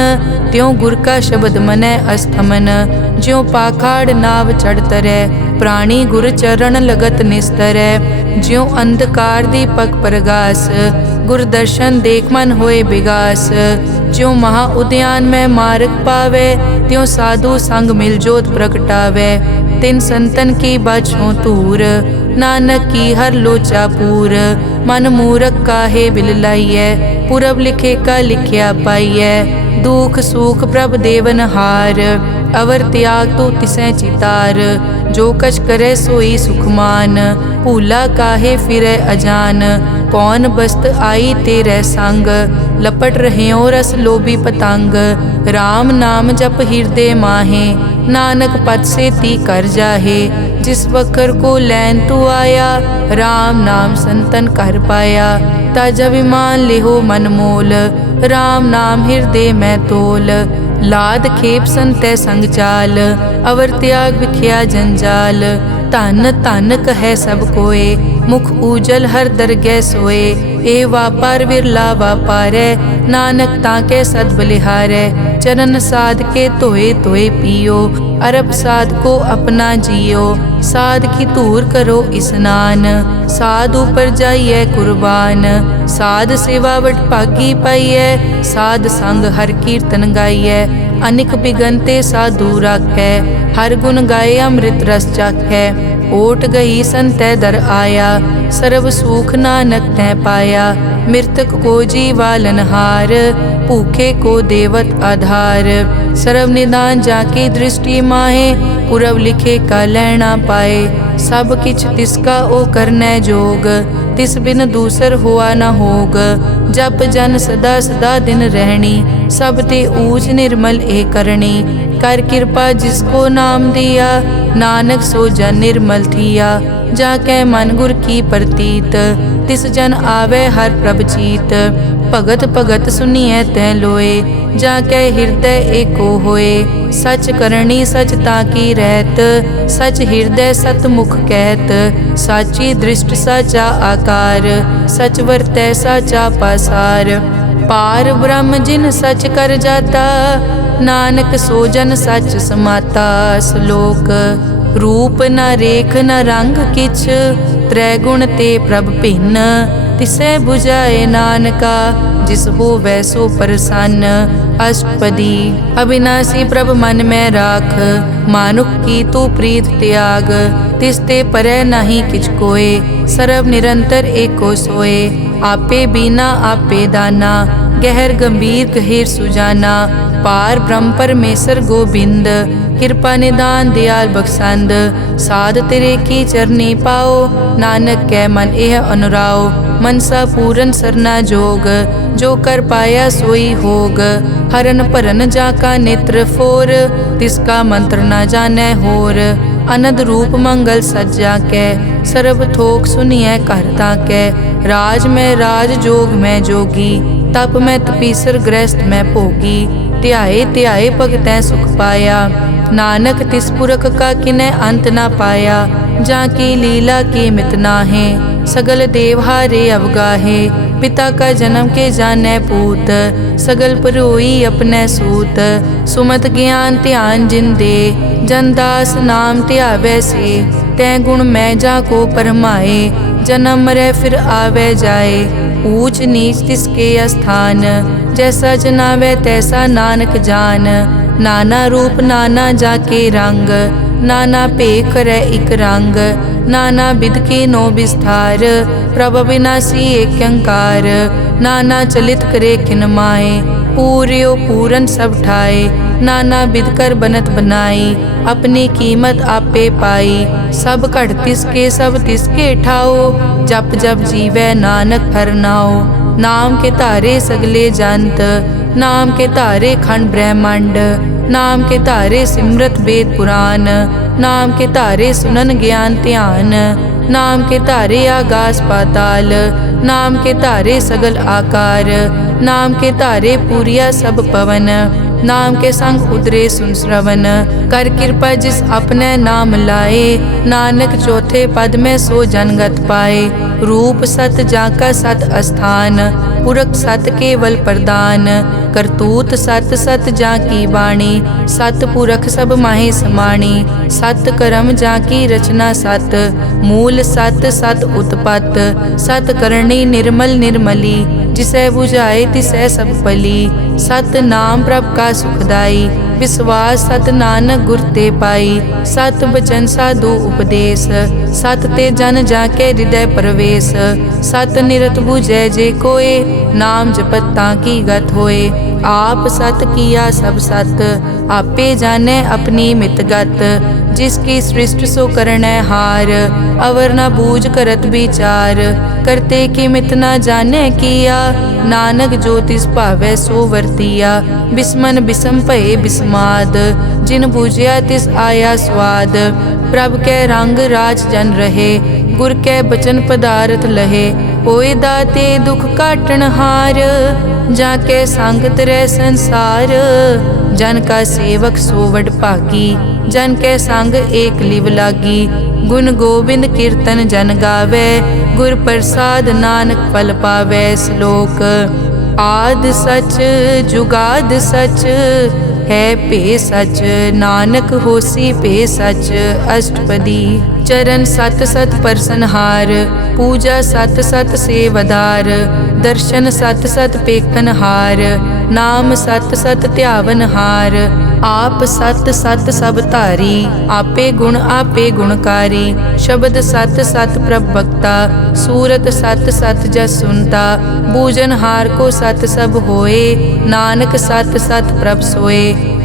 त्यों गुर का शब्द मनै अस्थमन। ज्यों पाखाड़ नाव चढ़ तरै, प्राणी गुर चरण लगत निस्तरै। ज्यों अंधकार दीपक प्रगास, गुर दर्शन देख मन होए विगास। ज्यों महा उद्यान में मार्ग पावे, त्यों साधु संग मिल जोत प्रगटावे। तिन संतन की बाछों तूर, नानक की हर लोचा पूर। मन मूरख काहे बिल लाइयै, पुरब लिखे का लिखिया पाइयै। दुख सुख प्रभ देवन हार, अवर त्याग तो तिसै चितार। जो कछ करे सोई सुखमान, भूला काहे फिरै अजान। कौन बस्त आई तेरे संग, लपट रह्यो रस लोभी पतंग। राम नाम जप हृदय माहे, नानक पद से ती कर जाहे। जिस वखर को लैन तू आया, राम नाम संतन कर पाया। ताजा विमान लेहो मन मोल, राम नाम हृदय में तोल। लाद खेप संतै संग चाल, अवर त्याग बिख्या जंजाल। धन धन कहे सब कोय, मुख उजल हर दरगह सोए। ए वापार विरला वापारै, नानक ताके सद बलिहारै। चरण साध के धोए धोए पियो, अरब साध को अपना जियो। साध की धूर करो स्नान, साध ऊपर जाइए कुर्बान। साध सेवा वट भागी पाइयै, साध संग हर कीर्तन गाइयै। अनिक बिगनते साधु राखै, हर गुण गाए अमृत रस चाखै। ओट गई संतै दर आया, सर्व सुख नानक तै पाया। मृतक को जीवालन हार, भूखे को देवत आधार। सर्व निदान जाकी दृष्टि माहे, पुरब लिखे का लैना पाए। सब किछ तिसका ओ करनै जोग, तिस बिन दूसर हुआ न होग। जप जन सदा सदा दिन रहनी, सब ते ऊच निर्मल ए करणी। कर कृपा जिसको नाम दिया, नानक सो जन निर्मल थिया। जाकै मन गुर की प्रतीत, तिस जन आवे हर प्रभ चीत। भगत भगत सुनिए तै लोए, जाके हृदय एको होए। सच करनी सच ताकी रहत, सच हृदय सत मुख कहत। साची दृष्ट साचा आकार, सच वरतै साचा पासार। पार ब्रह्म जिन सच कर जाता, नानक सो जन सच समाता। श्लोक। रूप न रेख न रंग किछ, त्रैगुण ते प्रभ भिन्न। तिसै बुझाए नानका, जिस होवै सो प्रसन्न। अष्टपदी। अविनाशी प्रभ मन में राख, मानुख की तू प्रीत त्याग। तिसते परै नहीं किछ कोय, सर्व निरंतर एको सोए। आपे बीना आपे दाना, गहर गंभीर गहीर सुजाना। पार ब्रह्म परमेश्वर गोबिंद, कृपा निदान दयाल बख्शंद। साध तेरे की चरनी पाओ, नानक कै मन एह अनुराओ। मनसा पूरन सरना जोग, जो कर पाया सोई होग। हरन भरन जाका नेत्र फोर, तिसका मंत्र न जानै होर। अनंद रूप मंगल सज्जा कै, सर्व थोक सुनिए कर ताकै। राज में राज जोग में जोगी, तप में तपीसर गृहस्थ में भोगी। ध्याए ध्याए भगतै सुख पाया, नानक तिस पुरख का किनै अंत ना पाया। जाकी लीला की मित नाहे, सगल देवहारे अवगाहे। पिता का जन्म के जानै पूत, सगल परोई अपने सूत। सुमत ज्ञान ध्यान जिन दे, जनदास नाम ध्यावै से। तै गुण मैं जाको परमाए, जन्म मरै फिर आवे जाए। ऊंच नीच तिसके स्थान, जैसा जनावे तैसा नानक जान। नाना रूप नाना जाके रंग, नाना भेख करे इक रंग। नाना बिध के नो विस्तार, प्रभ अविनाशी एक अंकार। नाना चलित करे किन माए, पूर्यो पूरन सब ठाए। नाना बिध कर बनत बनाई, अपनी कीमत आपे पाई। सब घट तिसके सब तिसके ठाओ, जप जप जीवै नानक हर नाओ। नाम के धारे सगले जंत, नाम के धारे खंड ब्रह्मांड। नाम के धारे सिमरत वेद पुराण, नाम के धारे सुनन ज्ञान ध्यान। नाम के धारे आकाश पाताल, नाम के धारे सगल आकार। नाम के धारे पूरिया सब पवन, नाम के संग उतरे सुन श्रवण। कर कृपा जिस अपने नाम लाए, नानक चौथे पद में सो जनगत पाए। रूप सत जाका सत अस्थान, पुरख सत केवल प्रदान। करतूत सत सत जाकी वाणी, सत पुरख सब माहे समाणी। सत कर्म जाकी रचना सत, मूल सत सत उत्पत। सत करणी निर्मल निर्मली, जिसे बुझाए तिसै सब पली। सत नाम प्रभ का सुखदाई, विश्वास सत नानक गुर ते पाई। सत बचन साधु उपदेश, सत ते जन जाके हृदय प्रवेश। सत निरत बुझै जे कोय, नाम जपत ताकी गत होए। आप सत किया सब सत, आपे जाने अपनी मित गत। जिसकी सृष्टि सो करनै हार, अवर न बूझ करत विचार। करते की मित न जाने किया, नानक जो तिस भावै सो वर्तिया। बिस्मन बिसम भये बिस्माद, जिन बूझिया तिस आया स्वाद। प्रभ कै रंग राज जन रहे, गुर कै बचन पदारथ लहे। होए दाते दुख काटन हार, जाके संग तरै संसार। जन का सेवक सो वड भागी, जन के संग एक लिव लागी। गुण गोबिंद कीर्तन जन गावे, गुर प्रसाद नानक फल पावे। श्लोक। आद सच जुगाद सच, है पे सच नानक होसी पे सच। अष्टपदी। चरण सत सत परसनहार, पूजा सत सत सेवदार। दर्शन सत सत पेखनहार, नाम सत सत ध्यावनहार। आप सत सत सब धारी, आपे गुण आपे गुणकारी। शब्द सत सत प्रभ भक्ता, सूरत सत सत जस सुनता। बूझनहार को सत सब होए, नानक सत सत प्रभ सोए।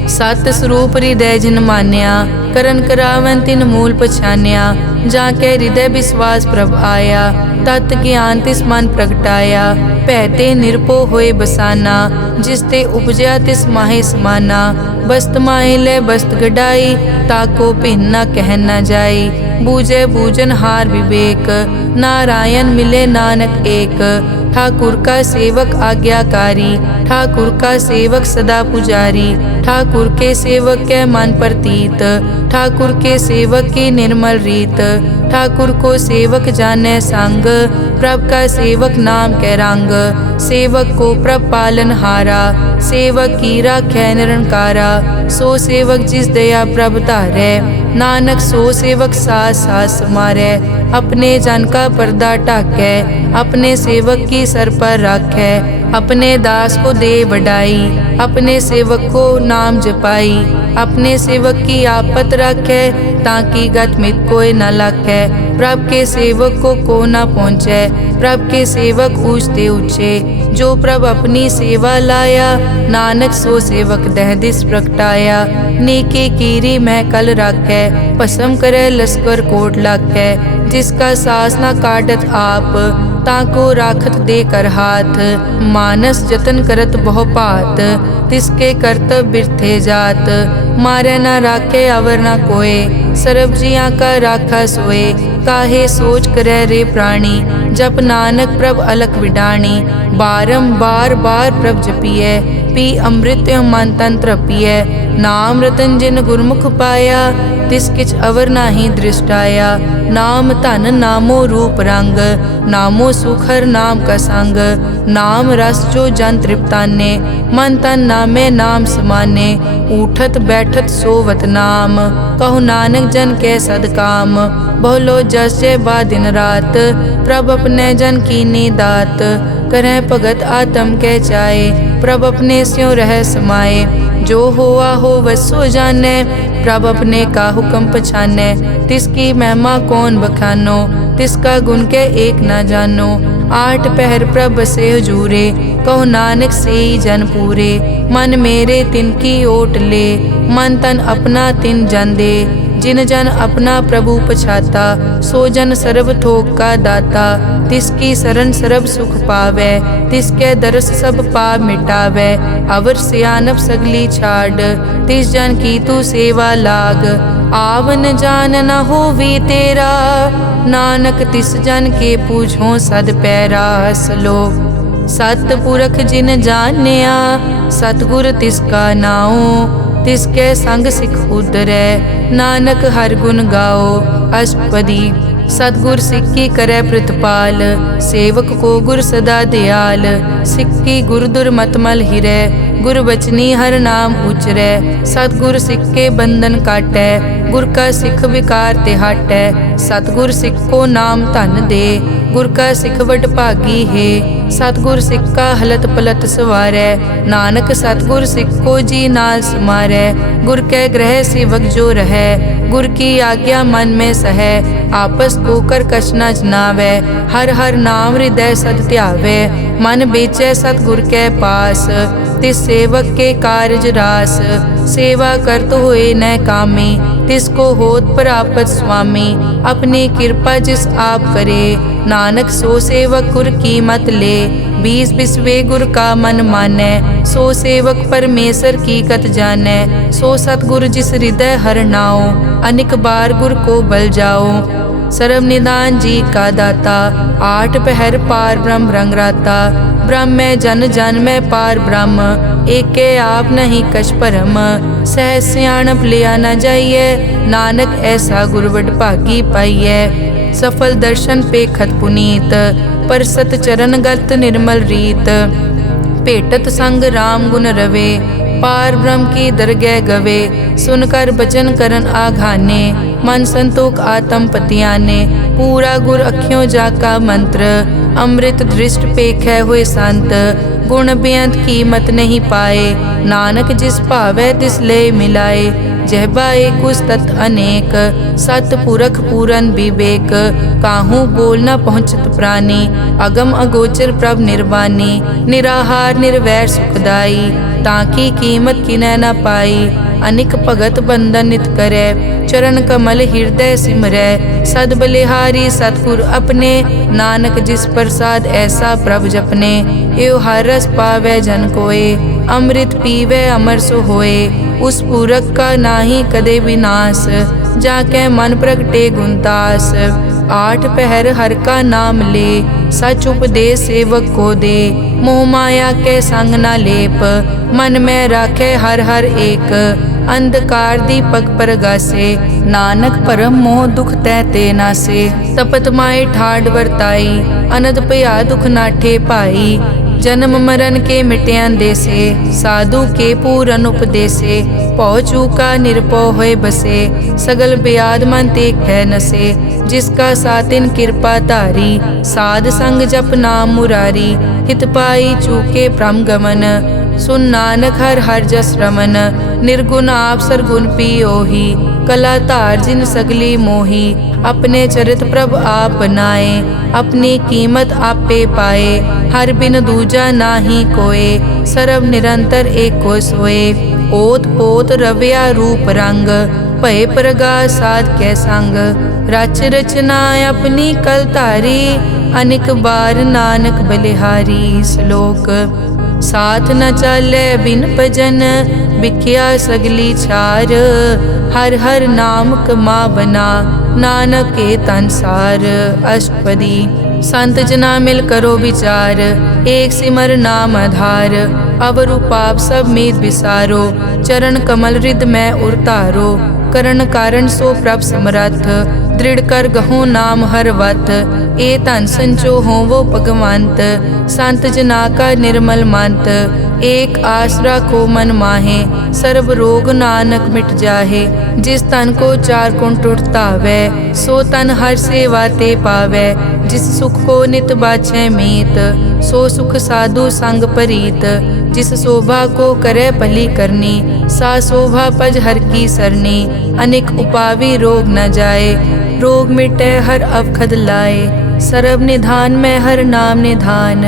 सत स्वरूप हृदय जिन मान्या, करन करावन तिन मूल पछान्या। जाके हृदय विश्वास प्रभ आया, तत् ज्ञान तिस मन प्रगटाया। भैते निरपो होए बसाना, जिसते उपजया तिस माहे समाना। बस्त माहे ले बस्त गडाई, ताको भिन्न न कहन न जाई। बूझे बूझनहार विवेक, नारायण मिले नानक एक। ठाकुर का सेवक आज्ञाकारी, ठाकुर का सेवक सदा पुजारी, ठाकुर के सेवक के मन प्रतीत, ठाकुर के सेवक की निर्मल रीत। ठाकुर को सेवक जाने संग, प्रभ का सेवक नाम के रंग। सेवक को प्रभ पालन हारा, सेवक की राखै निरंकारा। सो सेवक जिस दया प्रभ धारै, नानक सो सेवक सास सास समारै। अपने जन का पर्दा ढाकै, अपने सेवक की सर पर राखै। अपने दास को दे बढ़ाई, अपने सेवक को नाम जपाई। अपने सेवक की आपत राखै, ताकि गत मित कोई न लाखै। प्रभ के सेवक को न पहुँचै, प्रभ के सेवक ऊंचते ऊंचे। जो प्रभ अपनी सेवा लाया, नानक सो सेवक दह दिस प्रगटाया। नेके कीरी मह कल राखै, भस्म करे लश्कर कोट लाखै। जिसका सास न काटत आप, ताको राखत दे कर हाथ। मानस जतन करत बहु भात, तिसके करतब बिरथे जात। मारे न राखे अवर न कोय, सर्ब जियां का राखा सोए। काहे सोच करे रे प्राणी, जप नानक प्रभ अलख विडाणी। बारंबार बार प्रभ जपिए, पी अमृत मन तन तृपिए। नाम रतन जिन गुरमुख पाया, तिस किछ अवर नाही दृष्टाया। नाम धन नामो रूप रंग, नामो सुखर नाम का संग। नाम रस जो जन तृप्ताने, मन तन नामे नाम समाने। उठत बैठत सोवत नाम, कहु नानक जन के सदकाम। बहुलो जस जय बा दिन रात, प्रभ अपने जन कीनी दात। करह भगत आत्म के चाए, प्रभ अपने स्यों रह समाए। जो होआ हो वसो जाने, प्रभ अपने का हुक्म पछाने। तिसकी महिमा कौन बखानो, तिसका गुण के एक न जानो। आठ पहर प्रभ से हजूरे, कहो नानक से जन पूरे। मन मेरे तिनकी ओट ले, मन तन अपना तिन जन दे। जिन जन अपना प्रभु पछाता, सो जन सर्ब थोक का दाता। तिसकी शरण सर्ब सुख पावे, तिसके दरस सब पाप मिटावे। अवर सियानप सगली छाड़, तिस जन की तू सेवा लाग। आवन जान न होवी तेरा, नानक तिस जन के पूछो सद पैरा। सलोक सतपुरख जिन जानिया, सतगुर तिसका नाओ। तिसके संग सिख उदरै, नानक हर गुण गाओ। अष्टपदी सतगुर सिक्की करे प्रतिपाल, सेवक को गुर सदा दयाल। सिक्की गुर दुर्मतमल हिरै, गुर बचनी हर नाम उचरै। सतगुर सिक्के बंधन काटै, गुर का सिख विकार ते हटै। सतगुर सिख को नाम धन दे, गुर का सिख वड भागी है। सतगुर सिक्का हलत पलत सवारै, नानक सतगुर सिख को जी नाल समारै। गुर के ग्रह सेवक जो रहै, गुर की आज्ञा मन में सहै। आपस को कर कछ न जनावै, हर हर नाम हृदय सद ध्यावै। मन बेचै सतगुर के पास, तिस सेवक के कारज रास। सेवा करत होए न कामी, तिसको होत प्रापत स्वामी। अपनी कृपा जिस आप करे, नानक सो सेवक गुर की मत ले। बीस बिसवे गुर का मन मानै, सो सेवक परमेश्वर की कत जानै। सो सतगुर जिस हृदय हर नाओ, अनेक बार गुर को बल जाओ। सर्व निदान जी का दाता, आठ पहर पार ब्रह्म रंग राता। ब्रह्म में जन जन में पार ब्रह्म, एके आप नहीं कछ परम। सह सियाणप लिया न जाइए, नानक ऐसा गुरवड भागी पाइए। सफल दर्शन पेखत पुनीत, परसत चरण गत निर्मल रीत। भेटत संग राम गुण रवे, पार ब्रह्म की दरगह गवे। सुनकर बचन करन आघाने, मन संतोख आत्म पतियाने। पूरा गुर अखियों जाका मंत्र, अमृत दृष्ट पेखै हुए संत। गुण बेअंत कीमत नहीं पाए, नानक जिस भावै तिस ले मिलाए। जहबा एक उस तत् अनेक, सतपुरख पूरन विवेक। काहू बोल न पहुँचत प्राणी, अगम अगोचर प्रभ निर्वाणी। निराहार निर्वैर सुखदाई, ताकी कीमत किनै न पाई। अनिक भगत बंदन नित करै, चरण कमल हृदय सिमरै। सद बलिहारी सतगुर अपने, नानक जिस प्रसाद ऐसा प्रभ जपने। एव हर रस पावै जन कोय, अमृत पीवै अमर सो होए। उस पूरक का नाही कदे विनाश, जाकै मन प्रगटे गुणतास। आठ पहर हर का नाम ले, सच उपदेश सेवक को दे। मोह माया के संग न लेप, मन में राखे हर हर एक। अंधकार दीपक परगासे, नानक परम मोह दुख तै ते नासे। तपत माए ठाड वर्ताई, अनद भया दुख नाठे पाई। जन्म मरण के मिट्यान देसे, साधु के पूरन उपदेसे। पौ चूका निरपौ होए बसे, सगल ब्याद मन ते कै नसे। जिसका सातिन कृपा धारी, साध संग जप नाम मुरारी। हित पाई चूके भ्रम गमन, सुन नानक हर हर जस रमन। निर्गुण आप सरगुण पियोही, कला धार जिन सगली मोही। अपने चरित प्रभ आप बनाए, अपनी कीमत आपे पाए। हर बिन दूजा नाही कोय, सर्व निरंतर एको सोए। ओत पोत रव्या रूप रंग, भय प्रगास साध कै संग। रच रचना अपनी कल धारी, अनेक बार नानक बलिहारी। श्लोक साथ न चाले बिन भजन, बिख्या सगली छार। हर हर नाम कमा बना, नानक के तनसार। अष्टपदी संत जना मिल करो विचार, एक सिमर नाम आधार। अवरु पाप सब मीत विसारो, चरण कमल रिद में उरतारो। करण कारण सो प्रभ समरथ, दृढ़ कर गहो नाम हर वत। ए धन संचो हो वो भगवंत, संत जना का निर्मल मंत। एक आस राखो मन माहे, सर्व रोग नानक मिट जाहे। जिस तन को चार गुण टुटतावै, सो तन हर सेवा ते पावै। जिस सुख को नित बाछै मीत, सो सुख साधु संग परीत। जिस शोभा को करे भली करनी, सा शोभा पज हर की सरनी। अनेक उपावी रोग न जाए, रोग मिटे हर अवखद लाए। सर्व निधान में हर नाम निधान,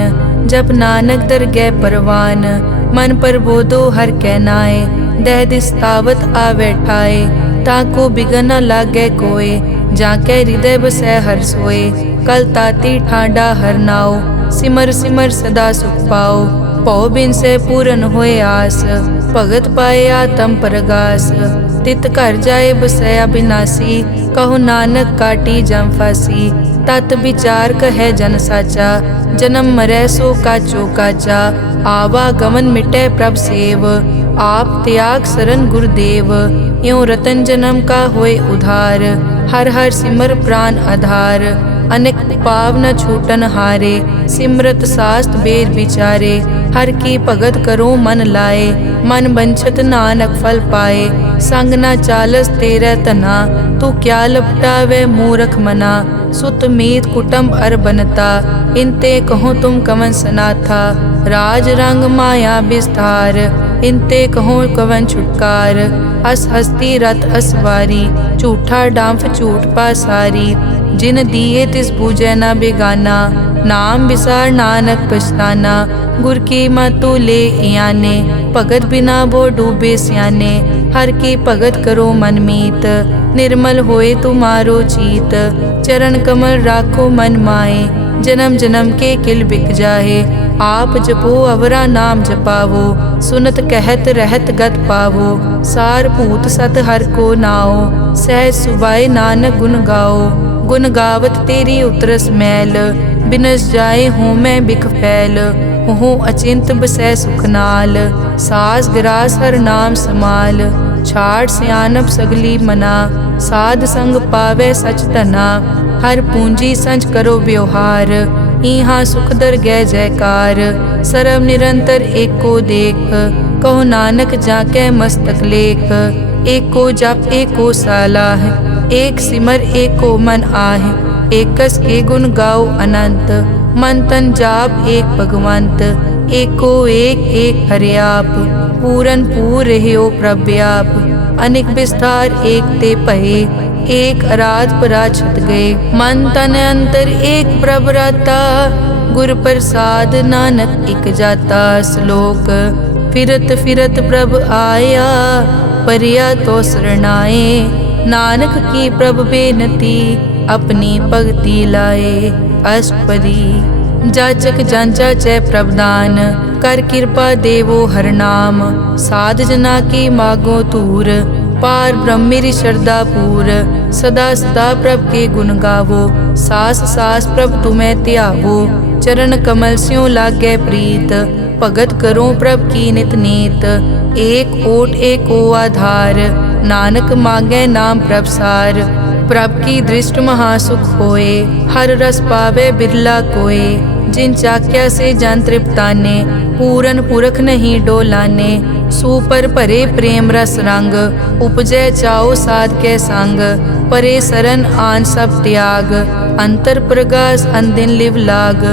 जप नानक दरगह परवान। मन पर बोधो हर कै नाए, दह दिस तावत आवे ठाए। ताको बिगन न लागे कोय, जाके हृदय बसै हर सोए। कल ताती ठाडा हर नाओ, सिमर सिमर सदा सुख पाओ। पौ बिन से पूरन होए आस, भगत पाए आत्म परगास। तित घर जाए बसया बिनासी, कहो नानक काटी जम फासी। तत विचार कहे जन साचा, जन्म मरै सो काचो काचा। आवागमन मिटे प्रभ सेव, आप त्याग शरण गुरुदेव। यों रतन जन्म का होए उधार, हर हर सिमर प्राण आधार। अनेक पाव न छूटन हारे, सिमरत शास्त्र वेद विचारे। हर की भगत करो मन लाए, मन बंछत नानक फल पाए। संग न चालस तेरे तना, तू क्या लपटावे मूरख मना। सुत मीत कुटुंब अर बनता, इनते कहो तुम कवन सनाथा। राज रंग माया विस्तार, इनते कहो कवन छुटकार। अस हस्ती रथ असवारी, झूठा डांफ झूठ पासारी। जिन दिए तिस बूझे न बेगाना, नाम विसार नानक पछताना। गुर की मतु ले याने, भगत बिना वो डूबे स्याने। हर की भगत करो मन मीत, निर्मल होए तुम्हारो चीत। चरण कमल राखो मन माए, जन्म जन्म के किल बिक जाहे। आप जपो अवरा नाम जपावो, सुनत कहत रहत गत पावो। सार भूत सत हर को नाओ, सहज सुबाए नानक गुण गाओ। गुण गावत तेरी उतरस मैल, बिनस जाए हूँ मैं बिख फैल। हूँ अचिंत बसै सुख नाल, सास गिरास हर नाम समाल। छाड़ सियानप सगली मना, साध संग पावे सच तना। हर पूंजी संच करो व्यवहार, इहाँ सुख दर गै जयकार। सर्व निरंतर एको देख, कहो नानक जाके मस्तक लेख। एको जप एको सालाह, एक सिमर एको मन आह। एकस के गुण गाओ अनंत, मन तन जाप एक भगवंत। एको एक एक हरियाप, पूरन पूर रहियो प्रव्याप। अनेक विस्तार एक ते पहे, एक अराध पराछत गए। मन तन अंतर एक प्रभ राता, गुर प्रसाद नानक इक जाता। श्लोक फिरत फिरत प्रभ आया, परिया तो शरणाए। नानक की प्रभ बेनती, अपनी भगति लाए। अष्टपदी जाचक जांचा चै प्रभदान, कर कृपा देवो हर नाम। साध जना की मागो तूर, पार ब्रह्म मेरी श्रद्धा पूर। सदा सदा प्रभ के गुण गावो, सास सास प्रभ तुम्हें त्यावो। चरण कमल स्यों लागे प्रीत, भगत करो प्रभ की नित नीत। एक ओट एको आधार, नानक मांगे नाम प्रभ सार। प्रभ की दृष्ट महासुख होए, हर रस पावे बिरला कोय। जिन चाक्या से जन तृप्ताने, पूरन पुरख नहीं डोलाने। सुपर भरे प्रेम रस रंग, उपजै चाओ साध के संग। परे सरन आन सब त्याग, अंतर प्रगास अनदिन लिव लाग।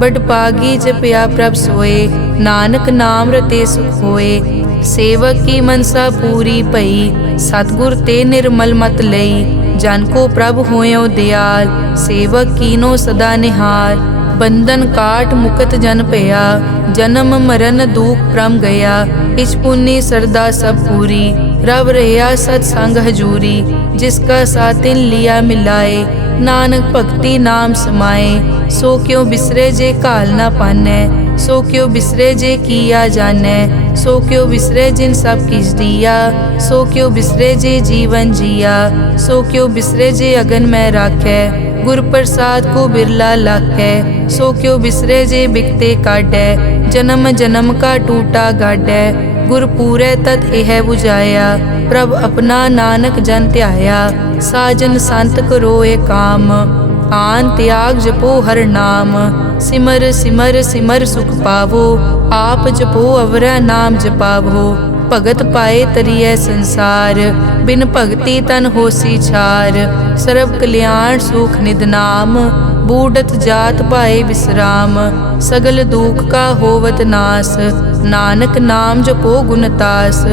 बड़ पागी जपया प्रभ सोए, नानक नाम रते सुख होए। सेवक की मनसा पूरी पई, सतगुर ते निर्मल मत लई। जन को प्रभ होयो दयाल, सेवक कीनो सदा निहाल। बंधन काट मुकत जन पया, जन्म मरण दुख प्रम गया। इस पुण्य सरदा सब पूरी, रव रहा सत्संग हजूरी। जिसका सातिन लिया मिलाए, नानक भक्ति नाम समाए। सो क्यों बिसरे जे काल ना पाने, सो क्यों बिसरे जे किया जाने। सो क्यों बिसरे जिन सब किस दिया, सो क्यों बिसरे जे जीवन जिया। सो क्यों बिसरे जे अगन में राखे, गुर प्रसाद को बिरला लाखे। सो क्यों बिसरे जे बिकते काटे, जन्म जन्म का टूटा गाडे। गुर पूरे तत् एह बुझाया, प्रभ अपना नानक जन त्याया। साजन संत करो ए काम, आन त्याग जपो हर नाम। सिमर सिमर सिमर सुख पावो, आप जपो अवरा नाम जपावो। भगत पाए तरिए संसार, बिन भगति तन होसी छार। सर्व कल्याण सुख निध नाम, बूढ़त जात पाए विश्राम। सगल दुख का होवत नास, नानक नाम जपो गुणतास।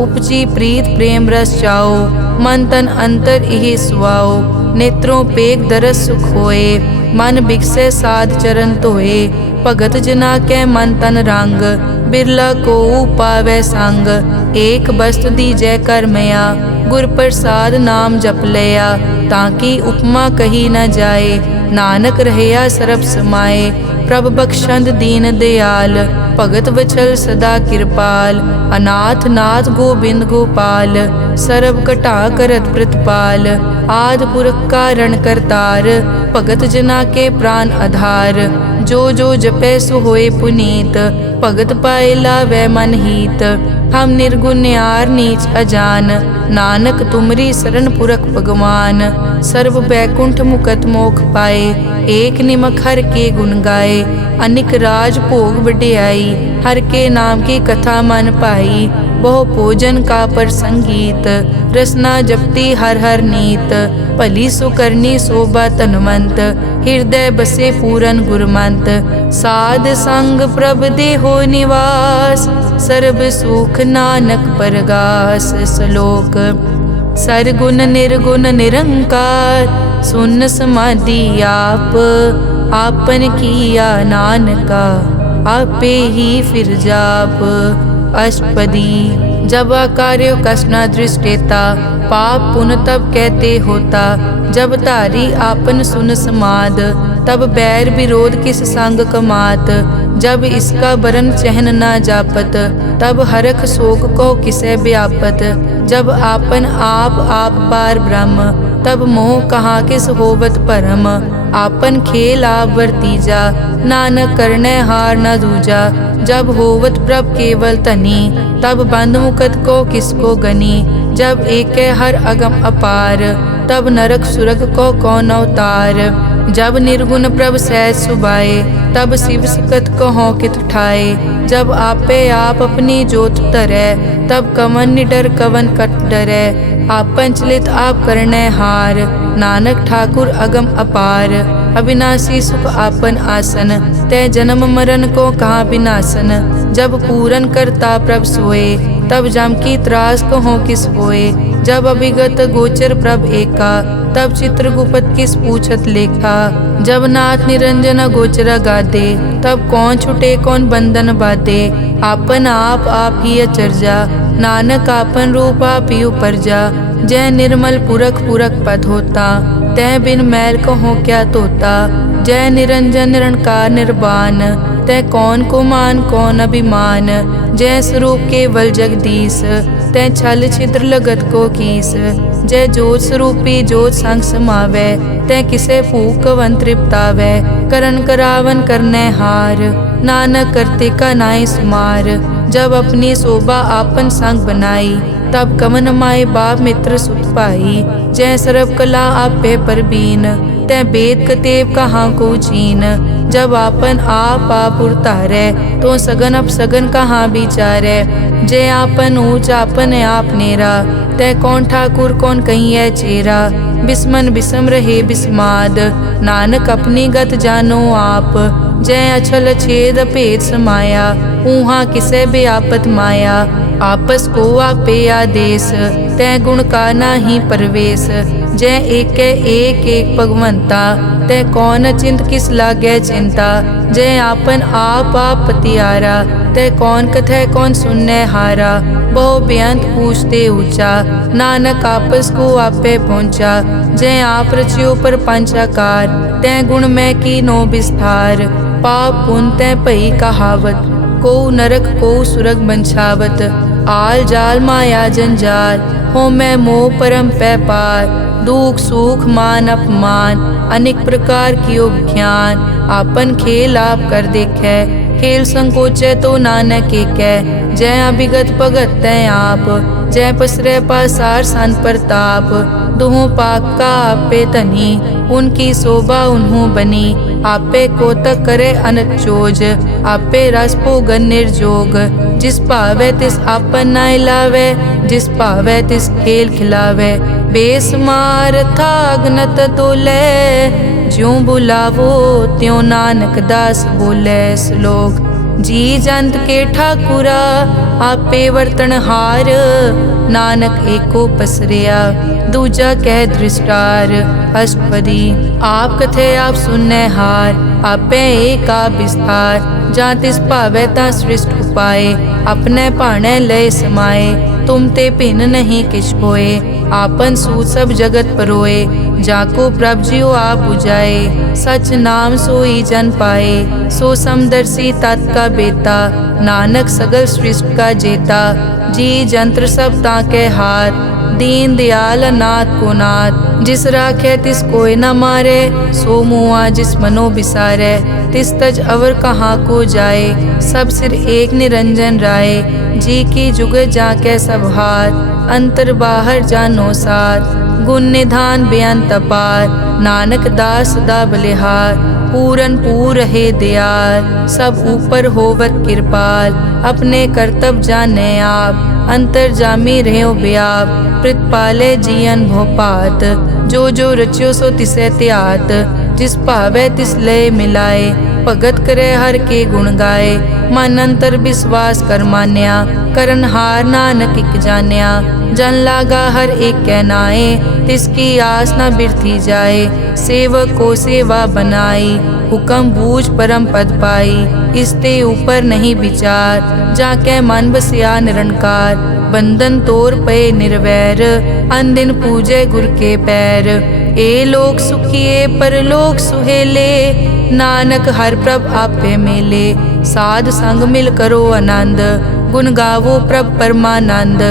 उपजी प्रीत प्रेम रस चाओ, मन तन अंतर इहि सुआओ। नेत्रों पेग दरस सुख होए, मन बिकसे साध चरण धोए। भगत जना के मन तन रंग, बिरला को पावे संग। एक बस्त दीजै कर मया, गुर प्रसाद नाम जप लिया। ताकि उपमा कही न जाए, नानक रहया सरब समाए। प्रभ बख्शंद दीन दयाल, भगत वचल सदा कृपाल। अनाथ नाथ गोबिंद गोपाल, सरब कटा करत प्रतिपाल। आद पुरख कारण करतार, भगत जना के प्राण आधार। जो जो जपै सो होए पुनीत, भगत पाए लावै मन हीत। हम निर्गुण न्यार नीच अजान, नानक तुमरी शरण पुरख भगवान। सर्व बैकुंठ मुकत मोख पाए, एक निमक हर के गुण गाए। अनिक राज भोग बढ़ियाई, हर के नाम की कथा मन पाई। बहु भोजन का पर संगीत, रसना जपती हर हर नीत। भली सुकरनी शोभा तनवंत, हृदय बसे पूरन गुरमंत। साध संग प्रभ देहो निवास, सर्ब सुख नानक परगास। श्लोक सरगुण निर्गुण निरंकार, सुन समाधि आप। आपन किया नानका, आपे ही फिर जाप। अष्टपदी जब कार्यो कसना दृष्टेता, पाप पुन तब कहते होता। जब तारी आपन सुन समाद, तब बैर विरोध किस संग कमात। जब इसका बरन चहन ना जापत, तब हरख शोक को किसे व्यापत। जब आपन आप पार ब्रह्म, तब मोह कहाँ किस होवत परम। आपन खेल आप वर्तीजा, नानक करने हार न दूजा। जब होवत प्रभ केवल तनी, तब बंद मुकत को किसको गनी। जब एक हर अगम अपार, तब नरक सुरग को कौन अवतार। जब निर्गुण प्रभ सहज सुबाए, तब शिव सकत कहो कित ठाए। जब आपे आप अपनी जोत तरै, तब कवन निडर कवन कट डरै। आपन चलित आप करने हार, नानक ठाकुर अगम अपार। अविनाशी सुख आपन आसन, तै जन्म मरण को कहाँ विनाशन। जब पूरन करता प्रभ सोए, तब जम की त्रास कहो किस होए। जब अभिगत गोचर प्रभ एका, तब चित्रगुप्त किस पूछत लेखा। जब नाथ निरंजन गोचर गादे, तब कौन छुटे कौन बंधन बाधे। आपन आप ही अचरजा, नानक आपन रूप आप ही उपरजा। जय निर्मल पुरख पुरख पद होता, तै बिन मैल कहो क्या तोता। जय निरंजन निरंकार निर्वाण, तै कौन को मान कौन अभिमान। जय स्वरूप केवल जगदीश, तै छल छिद्र लगत को कीस। जय जोत स्वरूपी जोत संग समावै, तै किसे भूख कवन तृप्तावै। करन करावन करनै हार, नानक करते का नाई सुमार। जब अपनी शोभा आपन संग बनाई, तब कवन माए बाप मित्र सुत पाई। जय सर्व कला आपे परबीन, तै वेद कतेब कहाँ को चीन। जब आपन आप उतारै, तो सगन अपसगन कहाँ विचारै। जय आपन ऊंच आपन आप नेरा, तै कौन ठाकुर कौन कहिए चेरा। बिस्मन बिसम रहे बिस्माद, नानक अपनी गत जानो आप। जय अछल छेद भेद समाया, ऊहा किसे बेआपत माया। आपस को आपे आदेश, तै गुण का नाही परवेश। जय एक एक भगवंता, तै कौन चिंत किस लागे चिंता। जय आपन आप पतियारा, तै कौन कथै कौन सुनने हारा। बहु बेअंत पूछते ऊंचा, नानक आपस को आपे पहुँचा। जय आप रचियो पर पंचाकार, तै गुण में की नो विस्तार। पाप पुन तै भई कहावत, को नरक को सुरग बंछावत। आल जाल माया जंजाल, हो मैं मोह परम पै पार। दुख सुख मान अपमान, अनेक प्रकार कियो ज्ञान। आपन खेल आप कर देखे, खेल संकोचे तो नानक एकै। जय अभिगत भगत तै आप, जय पसरे पासार सन प्रताप। दुहों पाक का आपे धनी, उनकी शोभा उन्हों बनी। आपे कोतक करे अनत चोज, आपे रस भोगन निर्जोग। जिस भावे तिस आपन नाय लावे, जिस भावे तिस खेल खिलावे। बेसमार था अगनत तोले, ज्यों बुलावो त्यों नानक दास बोले। श्लोक जी जंत के ठाकुरा, आपे वर्तन हार। नानक एको पसरिया, दूजा कह दृष्टार। अष्टपदी आप कथे आप सुनने हार, आपे एक आप विस्तार। जा तिस भावे ता सृष्ट उपाय, अपने भाणे लय समाए। तुम ते भिन्न नहीं किछ कोय, आपन सूत सब जगत परोए। जाको प्रभ जियो आप बुझाए, सच नाम सोई जन पाए। सो समदर्शी तत् का बेता, नानक सगल सृष्टि का जेता। जी जंत्र सब ताके हाथ, दीन दयाल अनाथ को नाथ। जिस राखे तिस कोई न मारे, सो मुआ जिस मनो बिसारे। तिस तज अवर कहाँ को जाए, सब सिर एक निरंजन राय। जी की जुग जाके सब हाथ, अंतर बाहर जानो साथ। गुण निधान बेअंत अपार, नानक दास सदा बलिहार। पूरन पूर रहे दयाल, सब ऊपर होवत कृपाल। अपने कर्तव्य जाने आप, अंतर जामी रहो व्याप। प्रतिपाले जियन भोपात, जो जो रचियो सो तिसे त्यात। जिस भावे तिस लय मिलाए, भगत करे हर के गुण गाए। मन अंतर विश्वास कर मान्या, करन हार नानक इक जान्या। जन लागा हर एक कै नाए, तिसकी आस न बिरथी जाए। सेवक को सेवा बनाई, हुक्म बूझ परम पद पाई। इसते ऊपर नहीं विचार, जाके मन बसिया निरंकार। बंधन तोर पे निर्वैर, अन दिन पूजे गुर के पैर। ए लोक सुखिए परलोक सुहेले, नानक हर प्रभ आपे मेले। साध संग मिल करो आनंद, गुण गावो प्रभ परमानंद।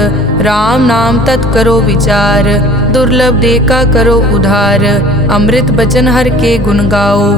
राम नाम तत् करो विचार, दुर्लभ देखा करो उधार। अमृत बचन हर के गुण गाओ,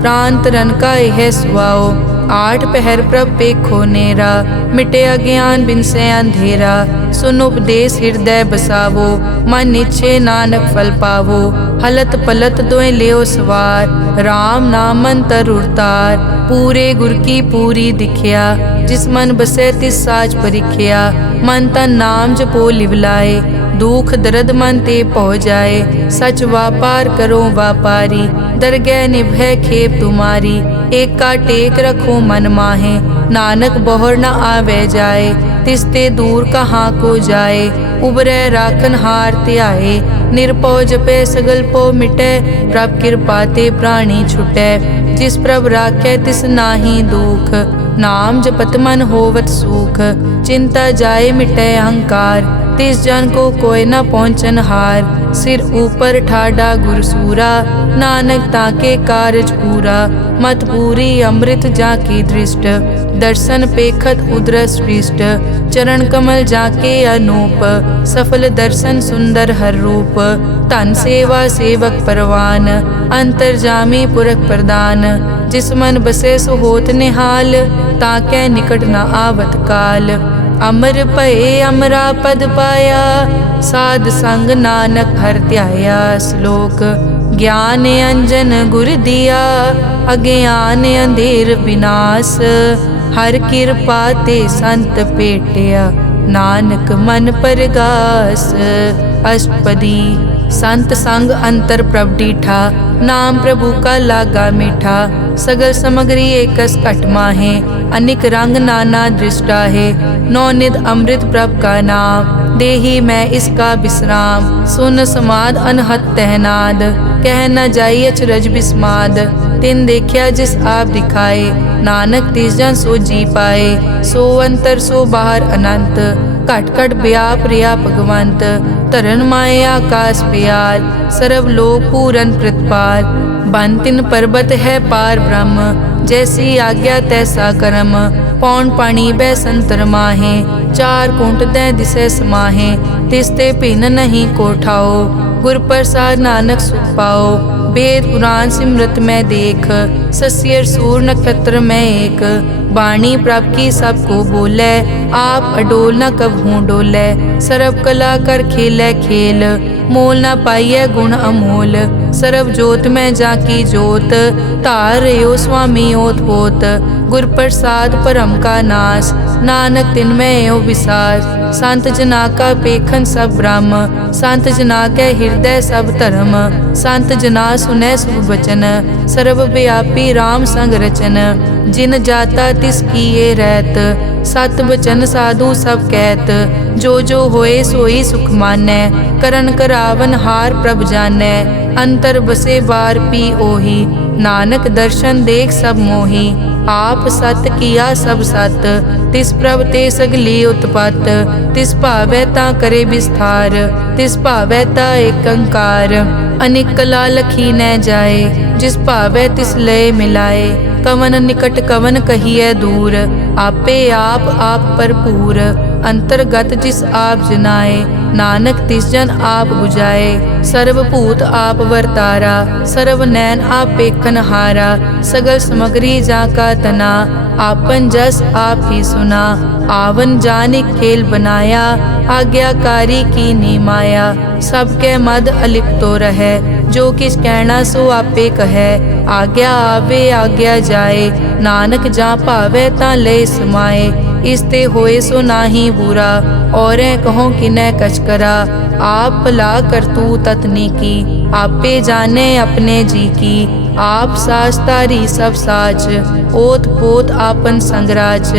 प्राण तरन का यह सुआओ। आठ पहर प्रभ पेखो नेरा, मिटे अज्ञान बिन से अंधेरा। सुन उपदेश हृदय बसावो, मन इच्छे नानक फल पावो। हलत पलत दोए लियो सवार, राम नाम मंतर उरतार। पूरे गुर की पूरी दिखिया, जिस मन बसे तिस साच परिख्या। मन तन नाम जपो लिवलाए, दुख दर्द मन ते पौ जाए। सच व्यापार करो व्यापारी, दरगह निभय खेप तुम्हारी। एक का टेक रखो मन माहे, नानक बहुर न आवे जाए। तिसते दूर कहाँ को जाए, उबरे राखन हार त्याए। निरपौ जपे सगल पो मिटे, प्रभ कृपा ते प्राणी छुटे। जिस प्रभ राखे तिस नाही दुख, नाम जपत मन होवत सुख। चिंता जाए मिटे अहंकार, तिस जन को कोय न पहुँचन हार। सिर ऊपर ठाडा गुरसूरा, नानक ताके कारज पूरा। मत पूरी अमृत जाकी दृष्ट, दर्शन पेखत उदरस पृष्ठ। चरण कमल जाके अनूप, सफल दर्शन सुंदर हर रूप। धन सेवा सेवक परवान, अंतर्जामी पुरख प्रदान। जिस मन बसे सो होत निहाल, ताकै निकट न आवत काल। अमर भये अमरा पद पाया, साध संग नानक हर ध्याया। श्लोक। ज्ञान अंजन गुर दिया, अज्ञान अंधेर विनाश। हर कृपा ते संत पेटिया, नानक मन परगास। अष्टपदी। संत संग अंतर प्रभ डीठा, नाम प्रभु का लागा मीठा। सगल समग्री एकस घट माहे, अनिक रंग नाना दृष्टा है। नौनिध अमृत प्रभ का नाम, देही मैं इसका विश्राम। सुन समाद अनहत तहनाद, कह न जाई अचरज बिस्माद। तिन देखिया जिस आप दिखाए, नानक तिस जन सो जी पाए। सो अंतर सो बाहर अनंत, घट घट व्याप रिया भगवंत। धरन माए आकाश प्यार, सर्व लोक पूरन प्रतिपाल। बन तिन पर्वत है पार ब्रह्म, जैसी आज्ञा तैसा कर्म। पौन पानी बै संतर माहे, चार कुंट दै दिसै समाहे। तिसते भिन्न नहीं कोठाओ, गुर प्रसाद नानक सुख पाओ। वेद पुराण सिमरत में देख, सस्यर सूर नक्षत्र में एक। वाणी प्रभ की सबको बोले, आप अडोल न कबहूँ डोले। सर्व कला कर खेलै खेल, मोल न पाइयै गुण अमोल। सर्व जोत में जाकी जोत, तारयो स्वामी ओत पोत। गुर प्रसाद परम का नाश, नानक तिनमें यो विसार। संत जना का पेखन सब ब्रह्म, संत जना के हृदय सब धर्म। संत जना सुनै शुभ वचन, सर्व व्यापी राम संग रचन। जिन जाता तिस किए रहत, सत वचन साधु सब कहत। जो जो होए सोई सुख मानै, करन करावन हार प्रभ जानै। अंतर बसे बार पी ओही, नानक दर्शन देख सब मोही। आप सत किया सब सत, तिस प्रभ ते सगली उत्पत। तिस भावै ता करे विस्तार, तिस भावै ता एक अंकार। अनेक कला लखी न जाए, जिस भावै तिस लय मिलाए। कवन निकट कवन कहिए दूर, आपे आप भरपूर। अंतर्गत जिस आप जनाए, नानक तिस जन आप बुझाए। सर्व भूत आप वर्तारा, सर्व नैन आप पेखन हारा। सगल समग्री जाका तना, आपन जस आप ही सुना। आवन जानि खेल बनाया, आज्ञाकारी की नी माया। सबके मद अलिप्तो रहे, जो किस कहना सो आपे कहे। आज्ञा आवे आज्ञा जाए, नानक जा भावे ता ले समाए। इसते होए सो नाही बुरा, औरें कहो किनै कछ करा। आप भला करतू ततनी की, आपे जाने अपने जी की। आप सास तारी सब साच, ओत पोत आपन संगराज।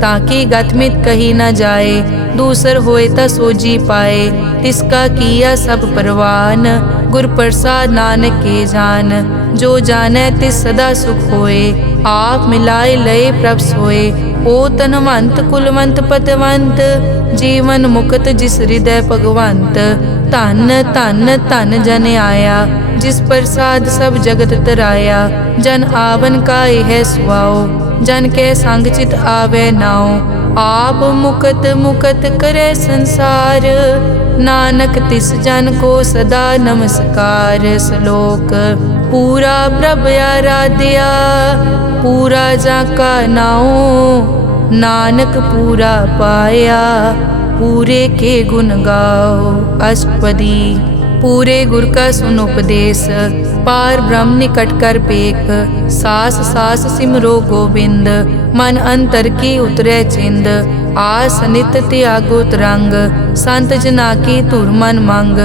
ताकि गतमित कही न जाए, दूसर होए ता सोजी पाए। तिसका किया सब परवान, गुर प्रसाद नानक के जान। जो जाने तिस सदा सुख होए, आप मिलाए लय प्रभ सोए। ओ तनवंत कुलवंत पतवंत, जीवन मुक्त जिस हृदय भगवंत। धन धन धन जन आया, जिस प्रसाद सब जगत तराया। जन आवन का यह सुआओ, जन के संग चित आवे नाओ। आप मुकत मुकत करे संसार, नानक तिस जन को सदा नमस्कार। श्लोक। पूरा प्रभ आराध्या, पूरा जाका नाओ। नानक पूरा पाया, पूरे के गुण गाओ। अष्टपदी। पूरे गुर का सुन उपदेश, पार ब्रह्म निकट कर पेख। सास सास सिमरो गोविंद, मन अंतर की उतरे चिंद। आस नित त्यागो तरंग, संत जना की धुर मन मंग।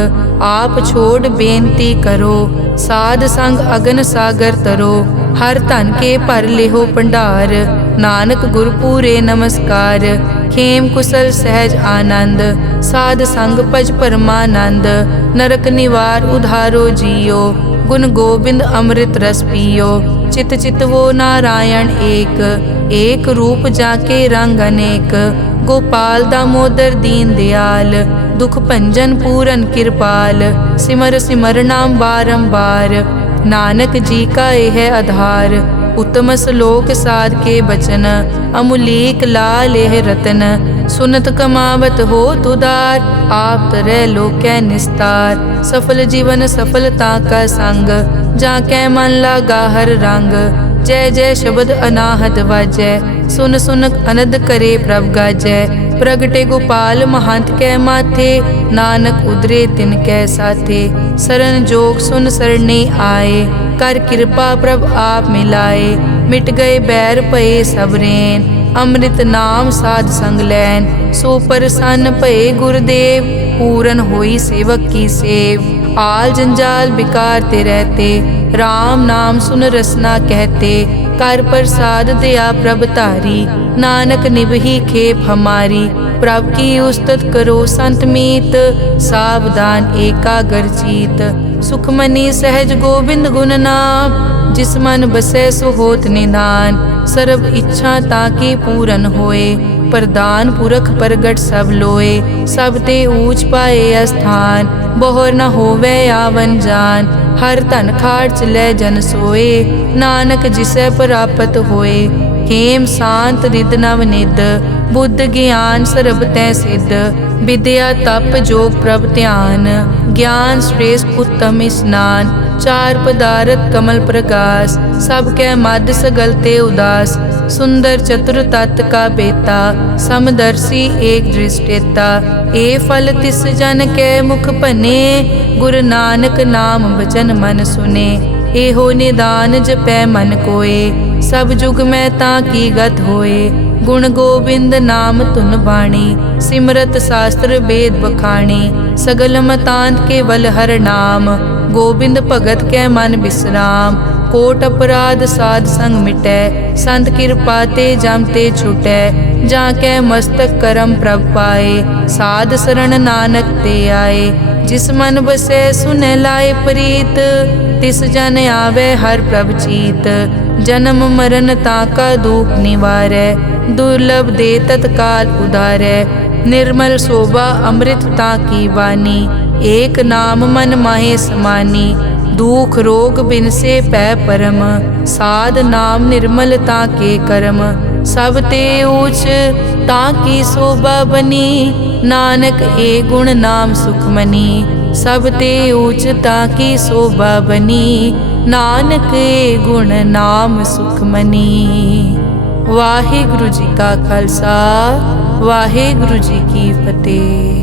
आप छोड़ बेनती करो, साध संग अगन सागर तरो। हर धन के भर लेहो भंडार, नानक गुर पूरे नमस्कार। खेम कुशल सहज आनंद, साध संग भज परमानंद। नरक निवार उधारो जियो, गुण गोविंद अमृत रस पियो। चित चित वो नारायण एक, एक रूप जाके रंग अनेक। गोपाल दामोदर दीन दयाल, दुख भंजन पूरन कृपाल। सिमर सिमर नाम बारंबार, नानक जी का यह आधार। उत्तम श्लोक साध के बचन, अमुलीक लाल यह रतन। सुनत कमावत हो तुदार, आप तरह लोकै निस्तार। सफल जीवन सफलता का संग, जाकै मन लागा हर रंग। जय जय शब्द अनाहत वाजै, सुन सुन अनद करे प्रभ गाजै। प्रगटे गोपाल महंत कै माथे, नानक उदरे तिन कै साथे। सरन जोग सुन सरने आए, कर कृपा प्रभ आप मिलाए। मिट गए बैर भये सब रैन, अमृत नाम साध संग लैन। सो प्रसन्न भये गुरुदेव, पूरन होई सेवक की सेव। आल जंजाल बिकार ते रहते, राम नाम सुन रसना कहते। कर प्रसाद दया प्रभ धारी, नानक निभही खेप हमारी। प्रभ की उस्तत करो संत मीत, सावधान एकाग्र चीत। सुखमनी सहज गोबिंद गुण नाम, जिस मन बसै सो होत निधान। सर्ब इच्छा ताकी पूरन होए, प्रदान पुरख प्रगट सब लोए। सब ते ऊंच पाए अस्थान, बोहर न होवे आवन जान। हर धन खाट लै जन सोए, नानक जिसै प्राप्त होए। हेम शांत रिद नव निद, बुद्ध ज्ञान सर्ब तै सिद्ध। विद्या तप जोग प्रभ ध्यान, ज्ञान श्रेष्ठ उत्तम स्नान। चार पदारथ कमल प्रकाश, सब कै मद सगल ते उदास। सुंदर चतुर तत् का बेता, समदर्शी एक दृष्टेता। ए फल तिस जन कै मुख बने, गुरु नानक नाम बचन मन सुने। एहो निदान जपै मन कोए, सब जुग में ताकी गत होए। गुण गोबिंद नाम धुन बाणी, सिमरत शास्त्र वेद बखाणी। सगल मतांत केवल हर नाम, गोबिंद भगत कै मन विश्राम। कोट अपराध साध संग मिटै, संत कृपा ते जम ते छुटै। जाकै मस्तक करम प्रभ पाए, साध शरण नानक ते आए। जिस मन बसै सुनै लाए प्रीत, तिस जन आवे हर प्रभ चीत। जन्म मरण ताका दुख निवारै, दुर्लभ दे तत्काल उधारै। निर्मल शोभा अमृत ताकी वाणी, एक नाम मन माहे समानी। दुख रोग बिनसे पै परम, साध नाम निर्मलता के कर्म। सब ते ऊच ताकी शोभा बनी, नानक ए गुण नाम सुखमनी। सब ते ऊच ताकी शोभा बनी, नानक ए गुण नाम सुखमनी। वाहिगुरु जी का खालसा, वाहिगुरु जी की फतेह।